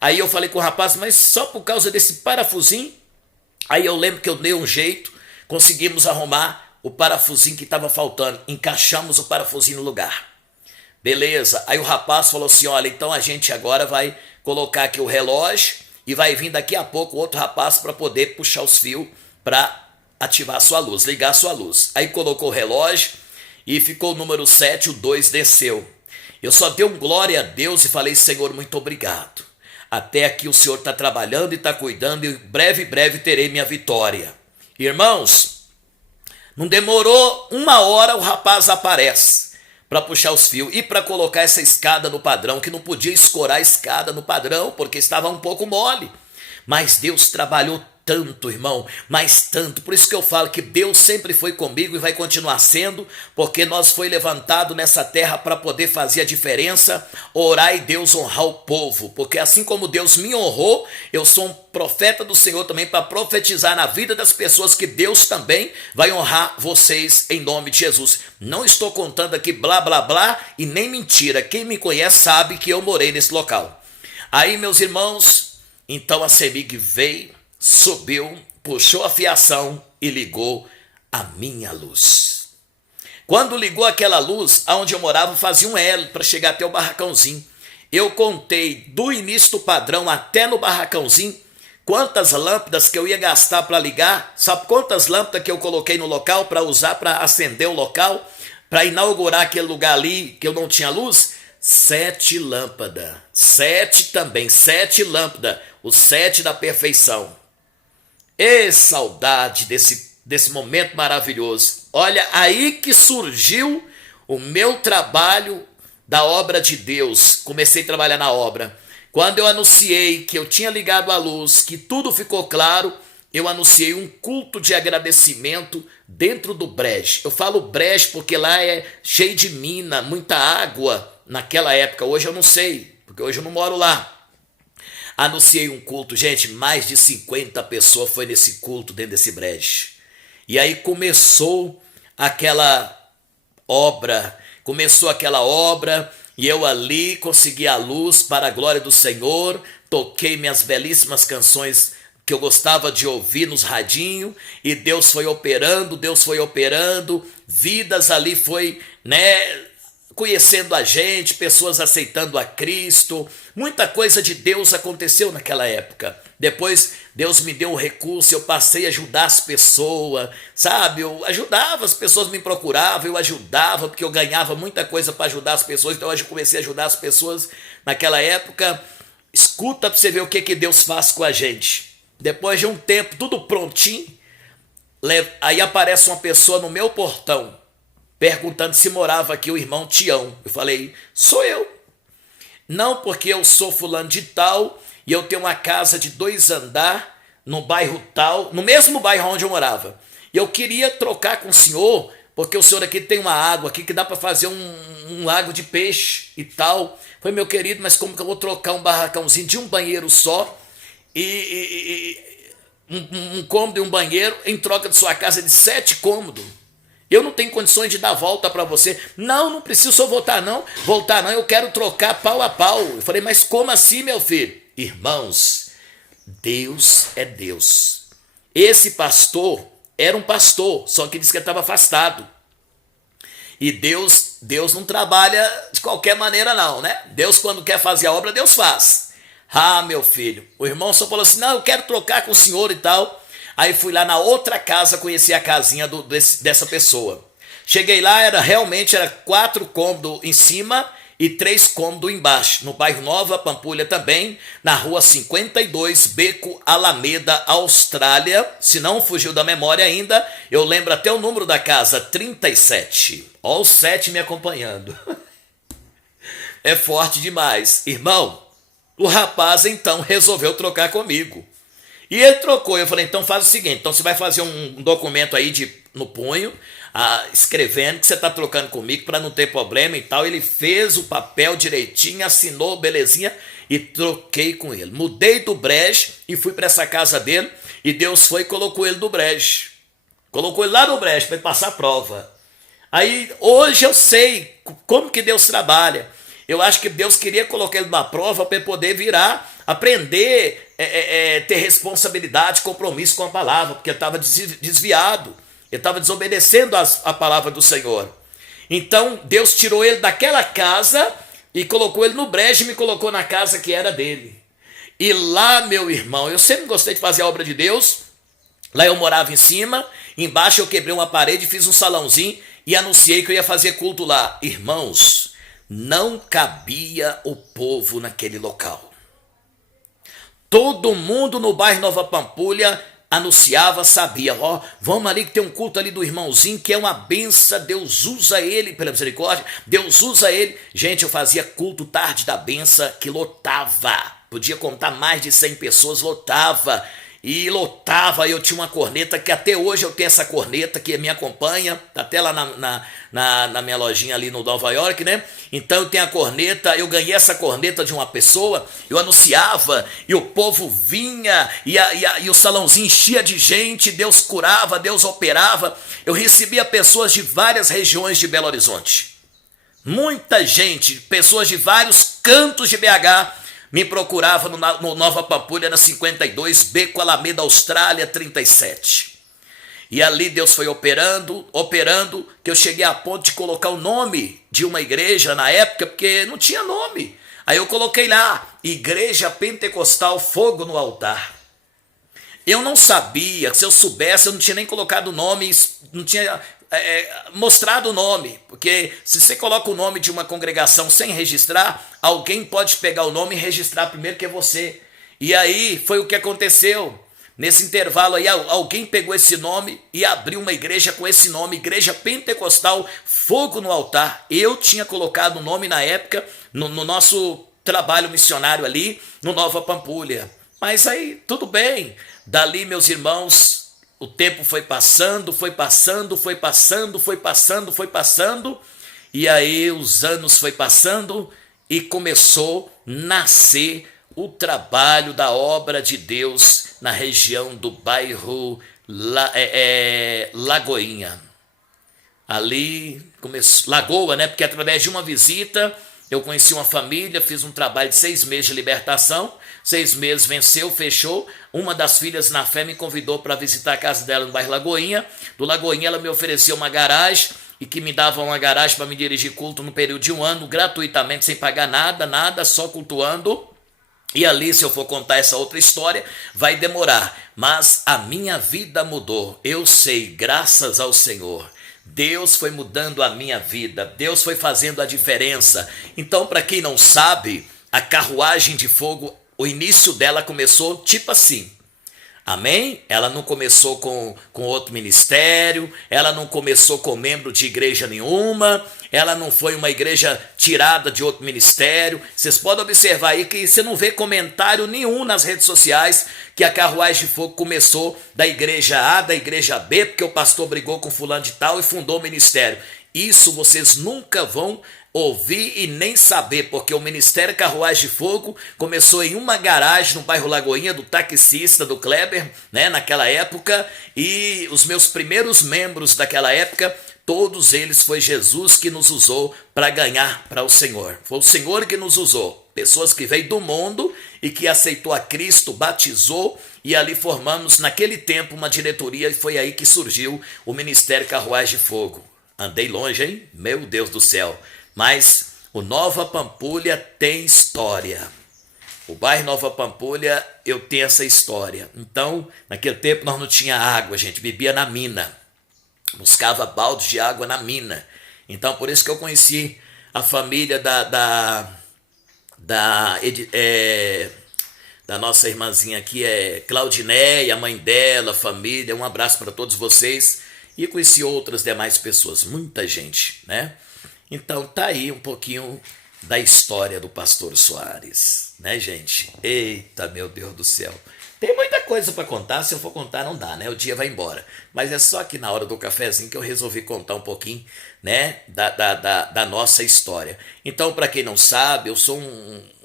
Aí eu falei com o rapaz, mas só por causa desse parafusinho? Aí eu lembro que eu dei um jeito, conseguimos arrumar o parafusinho que estava faltando, encaixamos o parafusinho no lugar. Beleza, aí o rapaz falou assim, olha, então a gente agora vai colocar aqui o relógio e vai vir daqui a pouco outro rapaz para poder puxar os fios para ativar a sua luz, ligar a sua luz. Aí colocou o relógio e ficou o número 7, o 2 desceu. Eu só dei um glória a Deus e falei, Senhor, muito obrigado. Até aqui o Senhor está trabalhando e está cuidando e breve terei minha vitória. Irmãos, não demorou 1 hora, o rapaz aparece para puxar os fios e para colocar essa escada no padrão, que não podia escorar a escada no padrão, porque estava um pouco mole. Mas Deus trabalhou tanto, irmão, mas tanto. Por isso que eu falo que Deus sempre foi comigo e vai continuar sendo, porque nós foi levantado nessa terra para poder fazer a diferença, orar e Deus honrar o povo, porque assim como Deus me honrou, eu sou um profeta do Senhor também para profetizar na vida das pessoas que Deus também vai honrar vocês em nome de Jesus. Não estou contando aqui blá blá blá e nem mentira. Quem me conhece sabe que eu morei nesse local. Aí, meus irmãos, então a CEMIG veio, subiu, puxou a fiação e ligou a minha luz. Quando ligou aquela luz, aonde eu morava fazia um L para chegar até o barracãozinho. Eu contei do início do padrão até no barracãozinho quantas lâmpadas que eu ia gastar para ligar. Sabe quantas lâmpadas que eu coloquei no local para usar para acender o local, para inaugurar aquele lugar ali que eu não tinha luz? 7 lâmpadas. 7 lâmpadas. O 7 da perfeição. E saudade desse momento maravilhoso. Olha, aí que surgiu o meu trabalho da obra de Deus. Comecei a trabalhar na obra. Quando eu anunciei que eu tinha ligado a luz, que tudo ficou claro, eu anunciei um culto de agradecimento dentro do brejo. Eu falo brejo porque lá é cheio de mina, muita água naquela época. Hoje eu não sei, porque hoje eu não moro lá. Anunciei um culto, gente, mais de 50 pessoas foi nesse culto dentro desse brejo. E aí começou aquela obra, e eu ali consegui a luz para a glória do Senhor, toquei minhas belíssimas canções que eu gostava de ouvir nos radinhos, e Deus foi operando, vidas ali foi, conhecendo a gente, pessoas aceitando a Cristo, muita coisa de Deus aconteceu naquela época. Depois Deus me deu um recurso, eu passei a ajudar as pessoas, sabe? Eu ajudava, as pessoas me procuravam, eu ajudava, porque eu ganhava muita coisa para ajudar as pessoas, então hoje eu comecei a ajudar as pessoas naquela época. Escuta para você ver o que Deus faz com a gente. Depois de um tempo, tudo prontinho, aí aparece uma pessoa no meu portão, perguntando se morava aqui o irmão Tião. Eu falei, sou eu. Não, porque eu sou fulano de tal e eu tenho uma casa de 2 andares no bairro tal, no mesmo bairro onde eu morava. E eu queria trocar com o senhor, porque o senhor aqui tem uma água aqui que dá para fazer um lago de peixe e tal. Foi, meu querido, mas como que eu vou trocar um barracãozinho de um banheiro só um cômodo e um banheiro em troca de sua casa de 7 cômodos? Eu não tenho condições de dar volta para você. Não preciso só voltar não, eu quero trocar pau a pau. Eu falei, mas como assim, meu filho? Irmãos, Deus é Deus. Esse pastor era um pastor, só que disse que estava afastado. E Deus não trabalha de qualquer maneira não, né? Deus, quando quer fazer a obra, Deus faz. Ah, meu filho, o irmão só falou assim, não, eu quero trocar com o senhor e tal. Aí fui lá na outra casa, conheci a casinha dessa pessoa. Cheguei lá, realmente era 4 cômodos em cima e 3 cômodos embaixo, no bairro Nova Pampulha também, na rua 52, Beco Alameda, Austrália. Se não fugiu da memória ainda, eu lembro até o número da casa, 37. Ó, o 7 me acompanhando. É forte demais. Irmão, o rapaz então resolveu trocar comigo. E ele trocou. Eu falei, então faz o seguinte, então você vai fazer um documento aí no punho, escrevendo que você está trocando comigo para não ter problema e tal. Ele fez o papel direitinho, assinou, belezinha, e troquei com ele. Mudei do Brejo e fui para essa casa dele, e Deus foi e colocou ele no Brejo. Colocou ele lá no Brejo para ele passar a prova. Aí hoje eu sei como que Deus trabalha. Eu acho que Deus queria colocar ele numa prova para ele poder virar, aprender, ter responsabilidade, compromisso com a palavra, porque ele estava desviado, ele estava desobedecendo a palavra do Senhor. Então Deus tirou ele daquela casa e colocou ele no Brejo e me colocou na casa que era dele. E lá, meu irmão, eu sempre gostei de fazer a obra de Deus. Lá eu morava em cima, embaixo eu quebrei uma parede, fiz um salãozinho e anunciei que eu ia fazer culto lá. Irmãos, não cabia o povo naquele local. Todo mundo no bairro Nova Pampulha anunciava, sabia, ó, vamos ali que tem um culto ali do irmãozinho que é uma benção, Deus usa ele pela misericórdia, Deus usa ele. Gente, eu fazia culto tarde da benção que lotava, podia contar mais de 100 pessoas, lotava. E lotava, eu tinha uma corneta, que até hoje eu tenho essa corneta que me acompanha, tá até lá na minha lojinha ali no Nova York, né? Então eu tenho a corneta, eu ganhei essa corneta de uma pessoa, eu anunciava, e o povo vinha, e o salãozinho enchia de gente, Deus curava, Deus operava. Eu recebia pessoas de várias regiões de Belo Horizonte. Muita gente, pessoas de vários cantos de BH, me procurava no Nova Pampulha, na 52, Beco Alameda, Austrália, 37. E ali Deus foi operando, que eu cheguei a ponto de colocar o nome de uma igreja na época, porque não tinha nome. Aí eu coloquei lá, Igreja Pentecostal Fogo no Altar. Eu não sabia, se eu soubesse, eu não tinha nem colocado o nome, não tinha mostrado o nome, porque se você coloca o nome de uma congregação sem registrar, alguém pode pegar o nome e registrar primeiro que é você. E aí foi o que aconteceu. Nesse intervalo aí, alguém pegou esse nome e abriu uma igreja com esse nome, Igreja Pentecostal Fogo no Altar. Eu tinha colocado o nome na época, no nosso trabalho missionário ali, no Nova Pampulha. Mas aí, tudo bem. Dali, meus irmãos, o tempo foi passando, e aí os anos foi passando e começou a nascer o trabalho da obra de Deus na região do bairro Lagoinha. Ali começou, Lagoa, né? Porque através de uma visita eu conheci uma família, fiz um trabalho de 6 meses de libertação, 6 meses venceu, fechou. Uma das filhas na fé me convidou para visitar a casa dela no bairro Lagoinha. Do Lagoinha ela me ofereceu uma garagem e que me dava uma garagem para me dirigir culto no período de 1 ano, gratuitamente, sem pagar nada, só cultuando. E ali, se eu for contar essa outra história, vai demorar. Mas a minha vida mudou. Eu sei, graças ao Senhor. Deus foi mudando a minha vida, Deus foi fazendo a diferença. Então, para quem não sabe, a carruagem de fogo, o início dela começou tipo assim. Amém? Ela não começou com outro ministério, ela não começou com membro de igreja nenhuma, ela não foi uma igreja tirada de outro ministério. Vocês podem observar aí que você não vê comentário nenhum nas redes sociais que a carruagem de fogo começou da igreja A, da igreja B, porque o pastor brigou com fulano de tal e fundou o ministério. Isso vocês nunca vão ouvir e nem saber, porque o Ministério Carruagem de Fogo começou em uma garagem no bairro Lagoinha, do taxista, do Kleber, né, naquela época, e os meus primeiros membros daquela época, todos eles foi Jesus que nos usou para ganhar para o Senhor. Foi o Senhor que nos usou, pessoas que veio do mundo e que aceitou a Cristo, batizou, e ali formamos naquele tempo uma diretoria, e foi aí que surgiu o Ministério Carruagem de Fogo. Andei longe, hein? Meu Deus do céu. Mas o Nova Pampulha tem história. O bairro Nova Pampulha, eu tenho essa história. Então, naquele tempo nós não tinha água, gente, bebia na mina. buscava baldes de água na mina. Então, por isso que eu conheci a família da nossa irmãzinha aqui, Claudineia, a mãe dela, a família. Um abraço para todos vocês. E conheci outras demais pessoas, muita gente, né? Então, tá aí um pouquinho da história do Pastor Soares, né, gente? Eita, meu Deus do céu. Tem muita coisa para contar, se eu for contar não dá, né? O dia vai embora. Mas é só que na hora do cafezinho que eu resolvi contar um pouquinho, né, da nossa história. Então, para quem não sabe, eu sou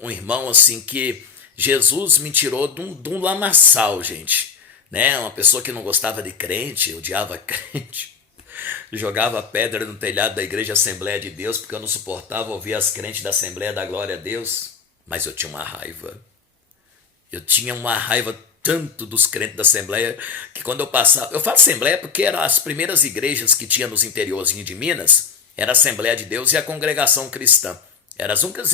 um irmão assim que Jesus me tirou de um lamaçal, gente. Né? Uma pessoa que não gostava de crente, odiava crente. Jogava pedra no telhado da Igreja Assembleia de Deus porque eu não suportava ouvir as crentes da Assembleia da Glória a Deus. Mas eu tinha uma raiva. Eu tinha uma raiva tanto dos crentes da Assembleia que quando eu passava... Eu falo Assembleia porque eram as primeiras igrejas que tinha nos interiorzinhos de Minas. Era a Assembleia de Deus e a Congregação Cristã. Eram as únicas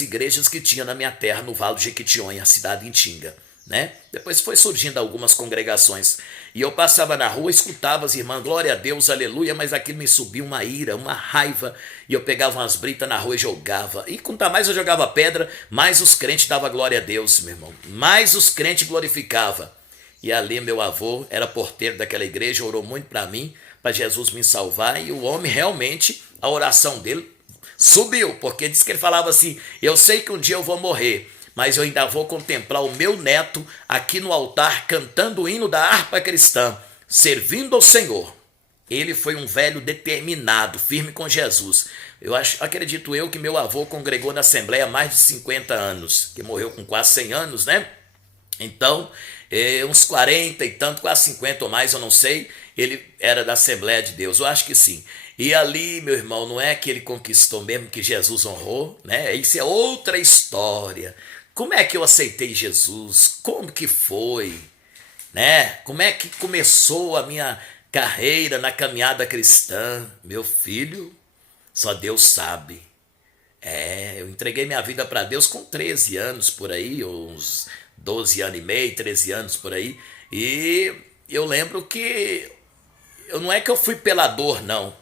igrejas que tinha na minha terra, no Vale do Jequitinhonha, a cidade Itinga. Né? Depois foi surgindo algumas congregações e eu passava na rua, escutava as irmãs, glória a Deus, aleluia, mas aquilo me subia uma ira, uma raiva, e eu pegava umas britas na rua e jogava, e quanto mais eu jogava pedra, mais os crentes davam glória a Deus, meu irmão, mais os crentes glorificavam. E ali meu avô era porteiro daquela igreja, orou muito para mim, para Jesus me salvar, e o homem realmente, a oração dele subiu, porque disse que ele falava assim, eu sei que um dia eu vou morrer, mas eu ainda vou contemplar o meu neto aqui no altar cantando o hino da harpa cristã, servindo ao Senhor. Ele foi um velho determinado, firme com Jesus. Acredito eu que meu avô congregou na Assembleia há mais de 50 anos, que morreu com quase 100 anos, né? Então, uns 40 e tanto, quase 50 ou mais, eu não sei, ele era da Assembleia de Deus, eu acho que sim. E ali, meu irmão, não é que ele conquistou mesmo, que Jesus honrou, né? Isso é outra história. Como é que eu aceitei Jesus? Como que foi? Né? Como é que começou a minha carreira na caminhada cristã? Meu filho, só Deus sabe. Eu entreguei minha vida para Deus com 13 anos por aí, ou uns 12 anos e meio, 13 anos por aí. E eu lembro que não é que eu fui pela dor, não.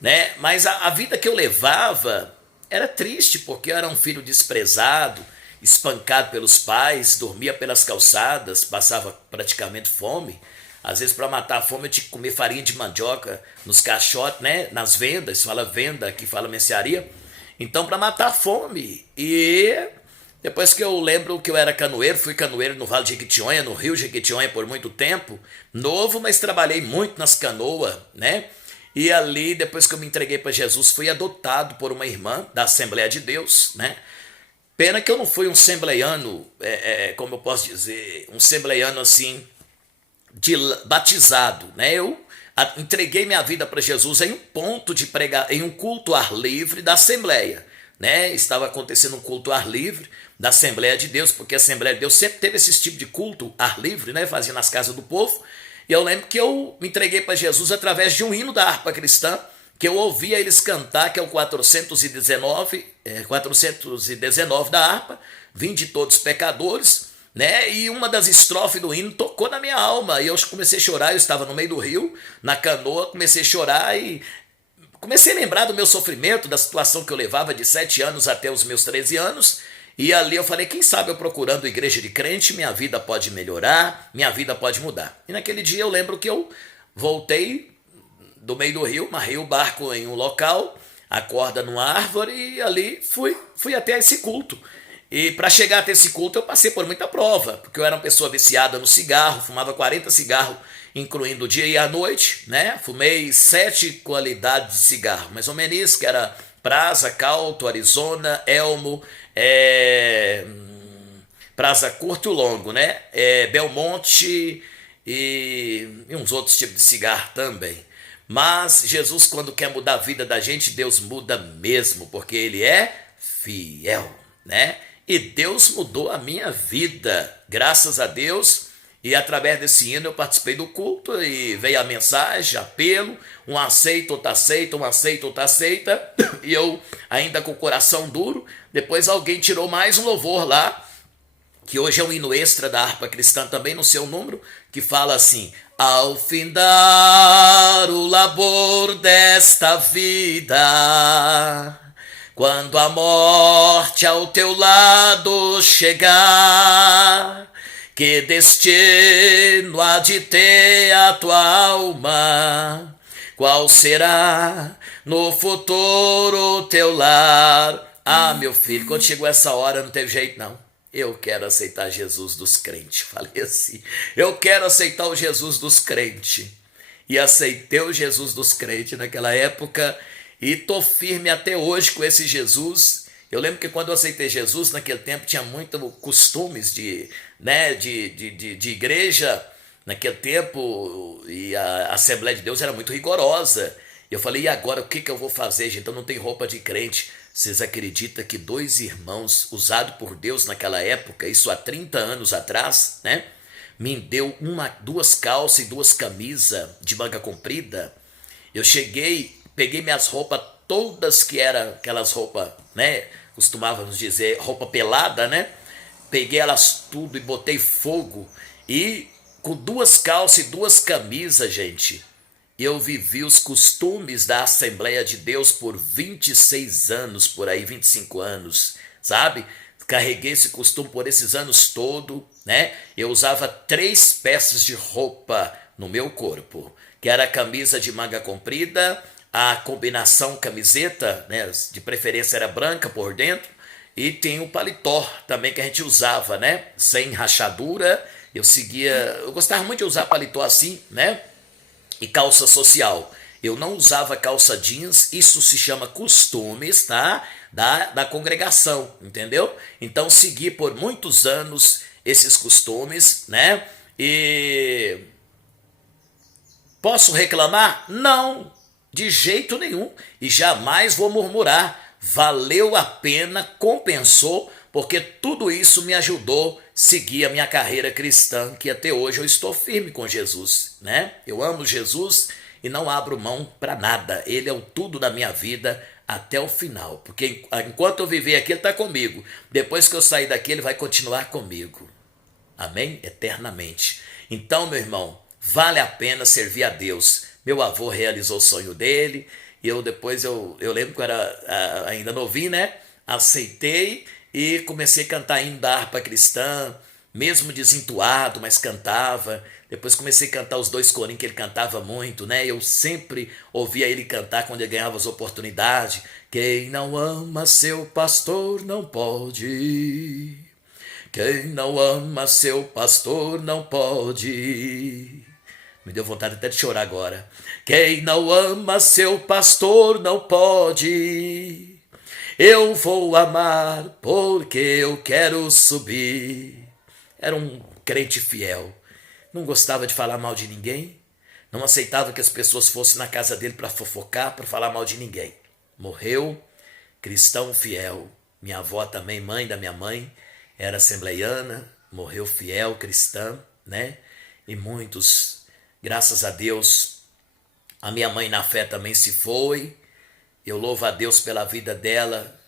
Né? Mas a vida que eu levava era triste, porque eu era um filho desprezado, espancado pelos pais, dormia pelas calçadas, passava praticamente fome. Às vezes, para matar a fome, eu tinha que comer farinha de mandioca nos caixotes, né? Nas vendas, fala venda, aqui fala mercearia. Então, para matar a fome. E depois que eu lembro que eu era canoeiro, fui canoeiro no Vale de Jequitinhonha, no Rio Jequitinhonha por muito tempo, novo, mas trabalhei muito nas canoas, né? E ali, depois que eu me entreguei para Jesus, fui adotado por uma irmã da Assembleia de Deus, né? Pena que eu não fui um assembleiano, como eu posso dizer, um assembleiano assim, batizado, né? Eu entreguei minha vida para Jesus em um ponto de pregar, em um culto ar livre da Assembleia, né? Estava acontecendo um culto ar livre da Assembleia de Deus, porque a Assembleia de Deus sempre teve esse tipo de culto ar livre, né? Fazia nas casas do povo. E eu lembro que eu me entreguei para Jesus através de um hino da harpa cristã, que eu ouvia eles cantar, que é o 419 da harpa, Vinde todos pecadores, né? E uma das estrofes do hino tocou na minha alma, e eu comecei a chorar, eu estava no meio do rio, na canoa, comecei a chorar e comecei a lembrar do meu sofrimento, da situação que eu levava de 7 anos até os meus 13 anos, e ali eu falei, quem sabe eu procurando igreja de crente, minha vida pode melhorar, minha vida pode mudar. E naquele dia eu lembro que eu voltei do meio do rio, amarrei o barco em um local, a corda numa árvore e ali fui até esse culto. E para chegar até esse culto eu passei por muita prova, porque eu era uma pessoa viciada no cigarro, fumava 40 cigarros, incluindo o dia e a noite, né? Fumei 7 qualidades de cigarro, mais ou menos isso, que era Prasa, Calto, Arizona, Elmo, Prasa curto e longo, né? Belmonte e uns outros tipos de cigarro também. Mas Jesus, quando quer mudar a vida da gente, Deus muda mesmo, porque Ele é fiel, né? E Deus mudou a minha vida, graças a Deus, e através desse hino eu participei do culto e veio a mensagem, apelo, um aceita, outro aceita, um aceita, outro aceita, e eu ainda com o coração duro, depois alguém tirou mais um louvor lá, que hoje é um hino extra da harpa cristã também no seu número, que fala assim: ao findar o labor desta vida, quando a morte ao teu lado chegar, que destino há de ter a tua alma? Qual será no futuro teu lar? Ah, meu filho, quando chegou essa hora não teve jeito não. Eu quero aceitar Jesus dos crentes. Falei assim, eu quero aceitar o Jesus dos crentes. E aceitei o Jesus dos crentes naquela época e tô firme até hoje com esse Jesus. Eu lembro que quando eu aceitei Jesus, naquele tempo tinha muito costumes de igreja. Naquele tempo, e a Assembleia de Deus era muito rigorosa. Eu falei, e agora o que eu vou fazer, gente? Eu não tenho roupa de crente. Vocês acreditam que 2 irmãos, usados por Deus naquela época, isso há 30 anos atrás, né? Me deu 2 calças e 2 camisas de manga comprida. Eu cheguei, peguei minhas roupas todas, que eram aquelas roupas, né? Costumávamos dizer roupa pelada, né? Peguei elas tudo e botei fogo. E com 2 calças e 2 camisas, gente, eu vivi os costumes da Assembleia de Deus por 26 anos, por aí, 25 anos, sabe? Carreguei esse costume por esses anos todo, né? Eu usava 3 peças de roupa no meu corpo, que era a camisa de manga comprida, a combinação camiseta, né? De preferência era branca por dentro, e tem o paletó também que a gente usava, né? Sem rachadura. Eu gostava muito de usar paletó assim, né? E calça social. Eu não usava calça jeans, isso se chama costumes, tá? Da congregação, entendeu? Então segui por muitos anos esses costumes, né? E posso reclamar? Não, de jeito nenhum. E jamais vou murmurar. Valeu a pena, compensou, porque tudo isso me ajudou a seguir a minha carreira cristã, que até hoje eu estou firme com Jesus, né? Eu amo Jesus e não abro mão para nada. Ele é o tudo da minha vida até o final, porque enquanto eu viver aqui, ele está comigo. Depois que eu sair daqui, ele vai continuar comigo. Amém? Eternamente. Então, meu irmão, vale a pena servir a Deus. Meu avô realizou o sonho dele, e eu lembro que eu era ainda novinho, né? Aceitei e comecei a cantar hino da harpa cristã, mesmo desentoado, mas cantava. Depois comecei a cantar os 2 corinhos que ele cantava muito, né? Eu sempre ouvia ele cantar quando ele ganhava as oportunidades. Quem não ama seu pastor não pode. Quem não ama seu pastor não pode. Me deu vontade até de chorar agora. Quem não ama seu pastor não pode. Eu vou amar porque eu quero subir. Era um crente fiel. Não gostava de falar mal de ninguém. Não aceitava que as pessoas fossem na casa dele para fofocar, para falar mal de ninguém. Morreu, cristão fiel. Minha avó também, mãe da minha mãe, era assembleiana. Morreu fiel, cristã, né? E muitos, graças a Deus, a minha mãe na fé também se foi. Eu louvo a Deus pela vida dela,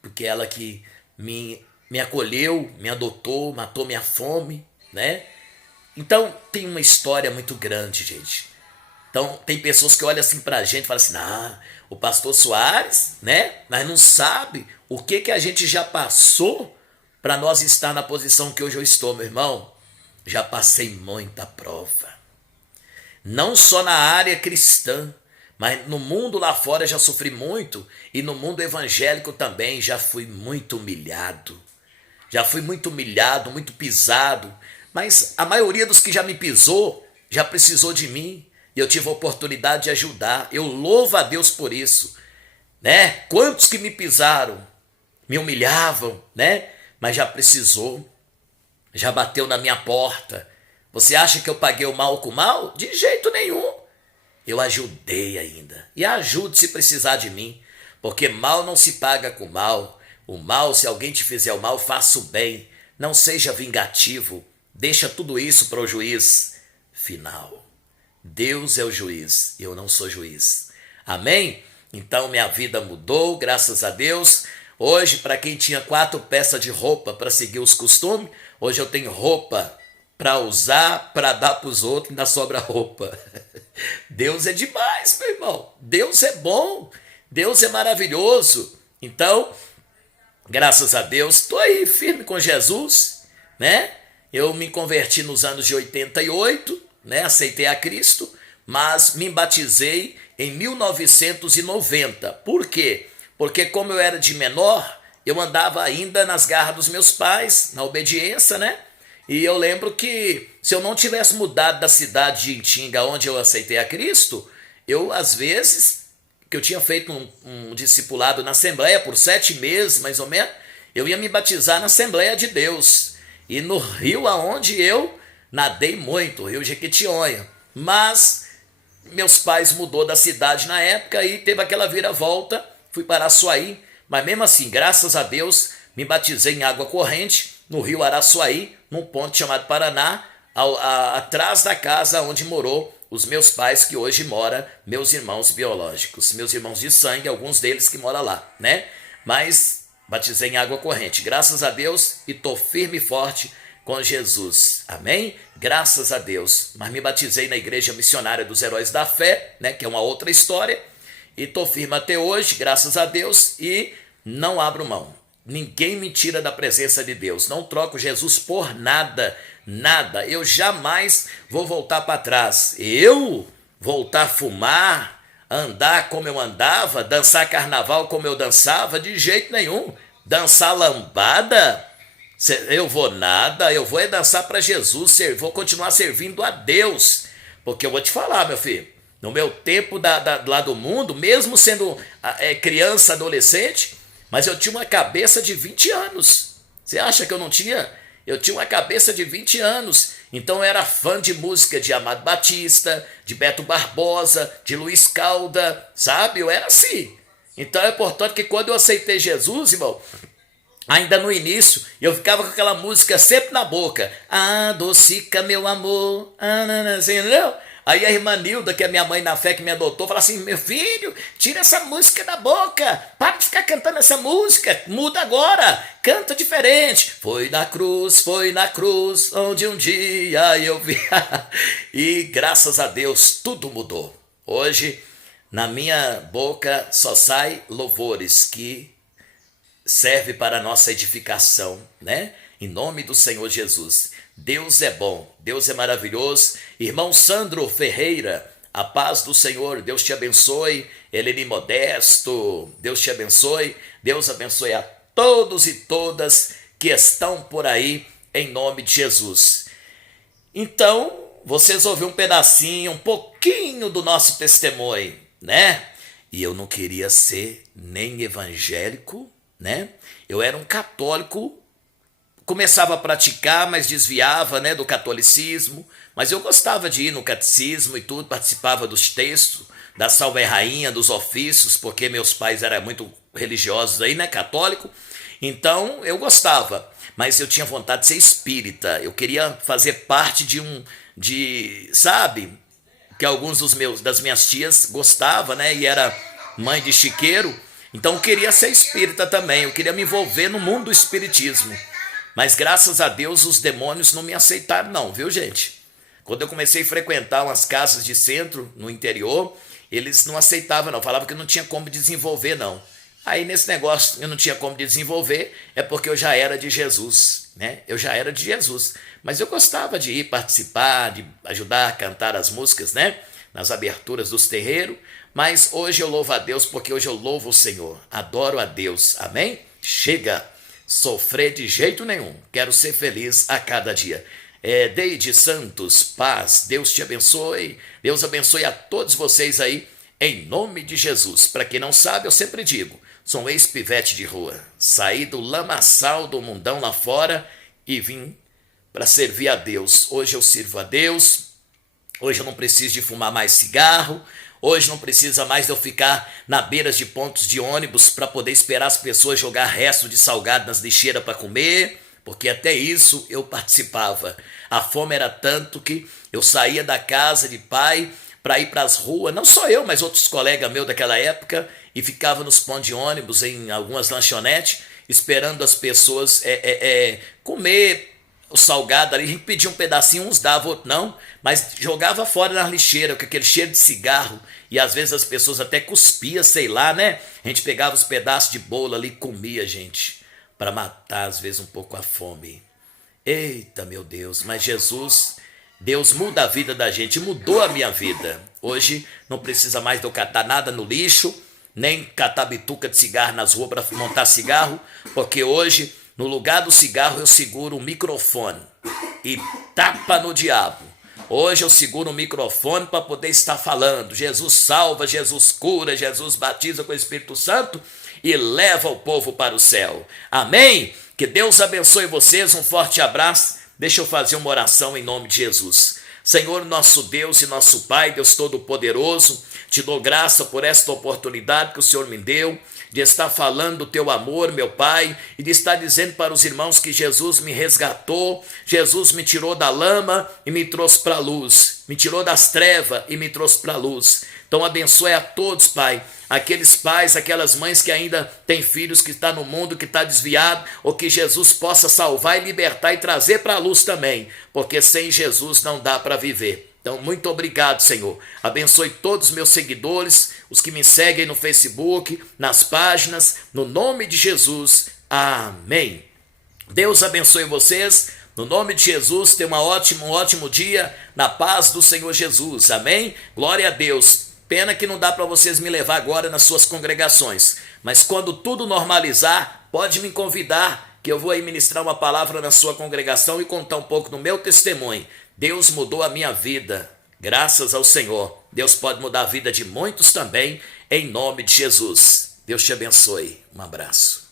porque ela que me acolheu, me adotou, matou minha fome, né? Então, tem uma história muito grande, gente. Então, tem pessoas que olham assim pra gente e falam assim, o pastor Soares, né? Mas não sabe o que a gente já passou para nós estar na posição que hoje eu estou, meu irmão. Já passei muita prova. Não só na área cristã, mas no mundo lá fora já sofri muito, e no mundo evangélico também já fui muito humilhado. Já fui muito humilhado, muito pisado, mas a maioria dos que já me pisou, já precisou de mim, e eu tive a oportunidade de ajudar. Eu louvo a Deus por isso, né? Quantos que me pisaram, me humilhavam, né? Mas já precisou, já bateu na minha porta. Você acha que eu paguei o mal com o mal? De jeito nenhum. Eu ajudei ainda. E ajude se precisar de mim. Porque mal não se paga com mal. O mal, se alguém te fizer o mal, faça o bem. Não seja vingativo. Deixa tudo isso para o juiz final. Deus é o juiz. Eu não sou juiz. Amém? Então minha vida mudou, graças a Deus. Hoje, para quem tinha 4 peças de roupa para seguir os costumes, Hoje eu tenho roupa para usar, para dar para os outros, ainda sobra roupa. Deus é demais, meu irmão. Deus é bom. Deus é maravilhoso. Então, graças a Deus, estou aí firme com Jesus, né? Eu me converti nos anos de 88, né? Aceitei a Cristo, mas me batizei em 1990. Por quê? Porque como eu era de menor, eu andava ainda nas garras dos meus pais, na obediência, né? E eu lembro que se eu não tivesse mudado da cidade de Itinga, onde eu aceitei a Cristo, eu, às vezes, que eu tinha feito um discipulado na Assembleia por 7 meses, mais ou menos, eu ia me batizar na Assembleia de Deus. E no rio aonde eu nadei muito, o Rio Jequitinhonha. Mas meus pais mudou da cidade na época e teve aquela viravolta, fui para Araçuaí, mas mesmo assim, graças a Deus, me batizei em água corrente, no rio Araçuaí, num ponto chamado Paraná, atrás da casa onde morou os meus pais, que hoje moram meus irmãos biológicos, meus irmãos de sangue, alguns deles que moram lá, né? Mas batizei em água corrente, graças a Deus, e estou firme e forte com Jesus, amém? Graças a Deus. Mas me batizei na Igreja Missionária dos Heróis da Fé, né? Que é uma outra história, e estou firme até hoje, graças a Deus, e não abro mão. Ninguém me tira da presença de Deus. Não troco Jesus por nada, nada. Eu jamais vou voltar para trás. Eu voltar a fumar, andar como eu andava, dançar carnaval como eu dançava, de jeito nenhum. Dançar lambada, eu vou nada. Eu vou dançar para Jesus, vou continuar servindo a Deus. Porque eu vou te falar, meu filho, no meu tempo lá do mundo, mesmo sendo criança, adolescente, mas eu tinha uma cabeça de 20 anos. Você acha que eu não tinha? Eu tinha uma cabeça de 20 anos. Então eu era fã de música de Amado Batista, de Beto Barbosa, de Luiz Calda, sabe? Eu era assim. Então é importante que quando eu aceitei Jesus, irmão, ainda no início, eu ficava com aquela música sempre na boca. Adocica meu amor, assim, entendeu? Aí a irmã Nilda, que é minha mãe na fé, que me adotou, fala assim: meu filho, tira essa música da boca, para de ficar cantando essa música, muda agora, canta diferente. Foi na cruz, onde um dia eu vi. E graças a Deus, tudo mudou. Hoje, na minha boca só sai louvores que serve para a nossa edificação, né? Em nome do Senhor Jesus. Deus é bom, Deus é maravilhoso. Irmão Sandro Ferreira, a paz do Senhor, Deus te abençoe. Eleni Modesto, Deus te abençoe. Deus abençoe a todos e todas que estão por aí, em nome de Jesus. Então, vocês ouviram um pedacinho, um pouquinho do nosso testemunho, né? E eu não queria ser nem evangélico, né? Eu era um católico. Começava a praticar, mas desviava, né, do catolicismo. Mas eu gostava de ir no catecismo e tudo, participava dos textos, da Salve Rainha, dos ofícios, porque meus pais eram muito religiosos aí, né, católico. Então eu gostava, mas eu tinha vontade de ser espírita. Eu queria fazer parte sabe, que alguns das minhas tias gostavam, né, e era mãe de chiqueiro. Então eu queria ser espírita também, eu queria me envolver no mundo do espiritismo. Mas graças a Deus os demônios não me aceitaram não, viu gente? Quando eu comecei a frequentar umas casas de centro no interior, eles não aceitavam não, falavam que não tinha como desenvolver não. Aí nesse negócio eu não tinha como desenvolver, é porque eu já era de Jesus, né? Eu já era de Jesus. Mas eu gostava de ir participar, de ajudar a cantar as músicas, né? Nas aberturas dos terreiros. Mas hoje eu louvo a Deus porque hoje eu louvo o Senhor. Adoro a Deus, amém? Chega! Sofrer de jeito nenhum, quero ser feliz a cada dia. Deide Santos, paz, Deus te abençoe, Deus abençoe a todos vocês aí, em nome de Jesus. Para quem não sabe, eu sempre digo, sou um ex-pivete de rua, saí do lamaçal do mundão lá fora e vim para servir a Deus. Hoje eu sirvo a Deus, hoje eu não preciso de fumar mais cigarro, hoje não precisa mais de eu ficar na beira de pontos de ônibus para poder esperar as pessoas jogar resto de salgado nas lixeiras para comer, porque até isso eu participava. A fome era tanto que eu saía da casa de pai para ir para as ruas, não só eu, mas outros colegas meus daquela época, e ficava nos pontos de ônibus, em algumas lanchonetes, esperando as pessoas comer o salgado ali, a gente pedia um pedacinho, uns dava, outros não, mas jogava fora na lixeira, com aquele cheiro de cigarro, e às vezes as pessoas até cuspiam, sei lá, né? A gente pegava os pedaços de bolo ali e comia, gente, para matar às vezes um pouco a fome. Eita, meu Deus, mas Jesus, Deus muda a vida da gente, mudou a minha vida. Hoje não precisa mais de eu catar nada no lixo, nem catar bituca de cigarro nas ruas para montar cigarro, porque hoje, no lugar do cigarro, eu seguro um microfone e tapa no diabo. Hoje eu seguro um microfone para poder estar falando. Jesus salva, Jesus cura, Jesus batiza com o Espírito Santo e leva o povo para o céu. Amém? Que Deus abençoe vocês, um forte abraço. Deixa eu fazer uma oração em nome de Jesus. Senhor, nosso Deus e nosso Pai, Deus Todo-Poderoso, te dou graça por esta oportunidade que o Senhor me deu, de estar falando do teu amor, meu Pai, e de estar dizendo para os irmãos que Jesus me resgatou, Jesus me tirou da lama e me trouxe para a luz, me tirou das trevas e me trouxe para a luz. Então abençoe a todos, Pai, aqueles pais, aquelas mães que ainda têm filhos que estão no mundo, que está desviado, ou que Jesus possa salvar e libertar e trazer para a luz também, porque sem Jesus não dá para viver. Então, muito obrigado, Senhor. Abençoe todos os meus seguidores, os que me seguem no Facebook, nas páginas, no nome de Jesus. Amém. Deus abençoe vocês. No nome de Jesus, tenha um ótimo dia na paz do Senhor Jesus. Amém? Glória a Deus. Pena que não dá para vocês me levar agora nas suas congregações. Mas quando tudo normalizar, pode me convidar, que eu vou aí ministrar uma palavra na sua congregação e contar um pouco do meu testemunho. Deus mudou a minha vida, graças ao Senhor. Deus pode mudar a vida de muitos também, em nome de Jesus. Deus te abençoe. Um abraço.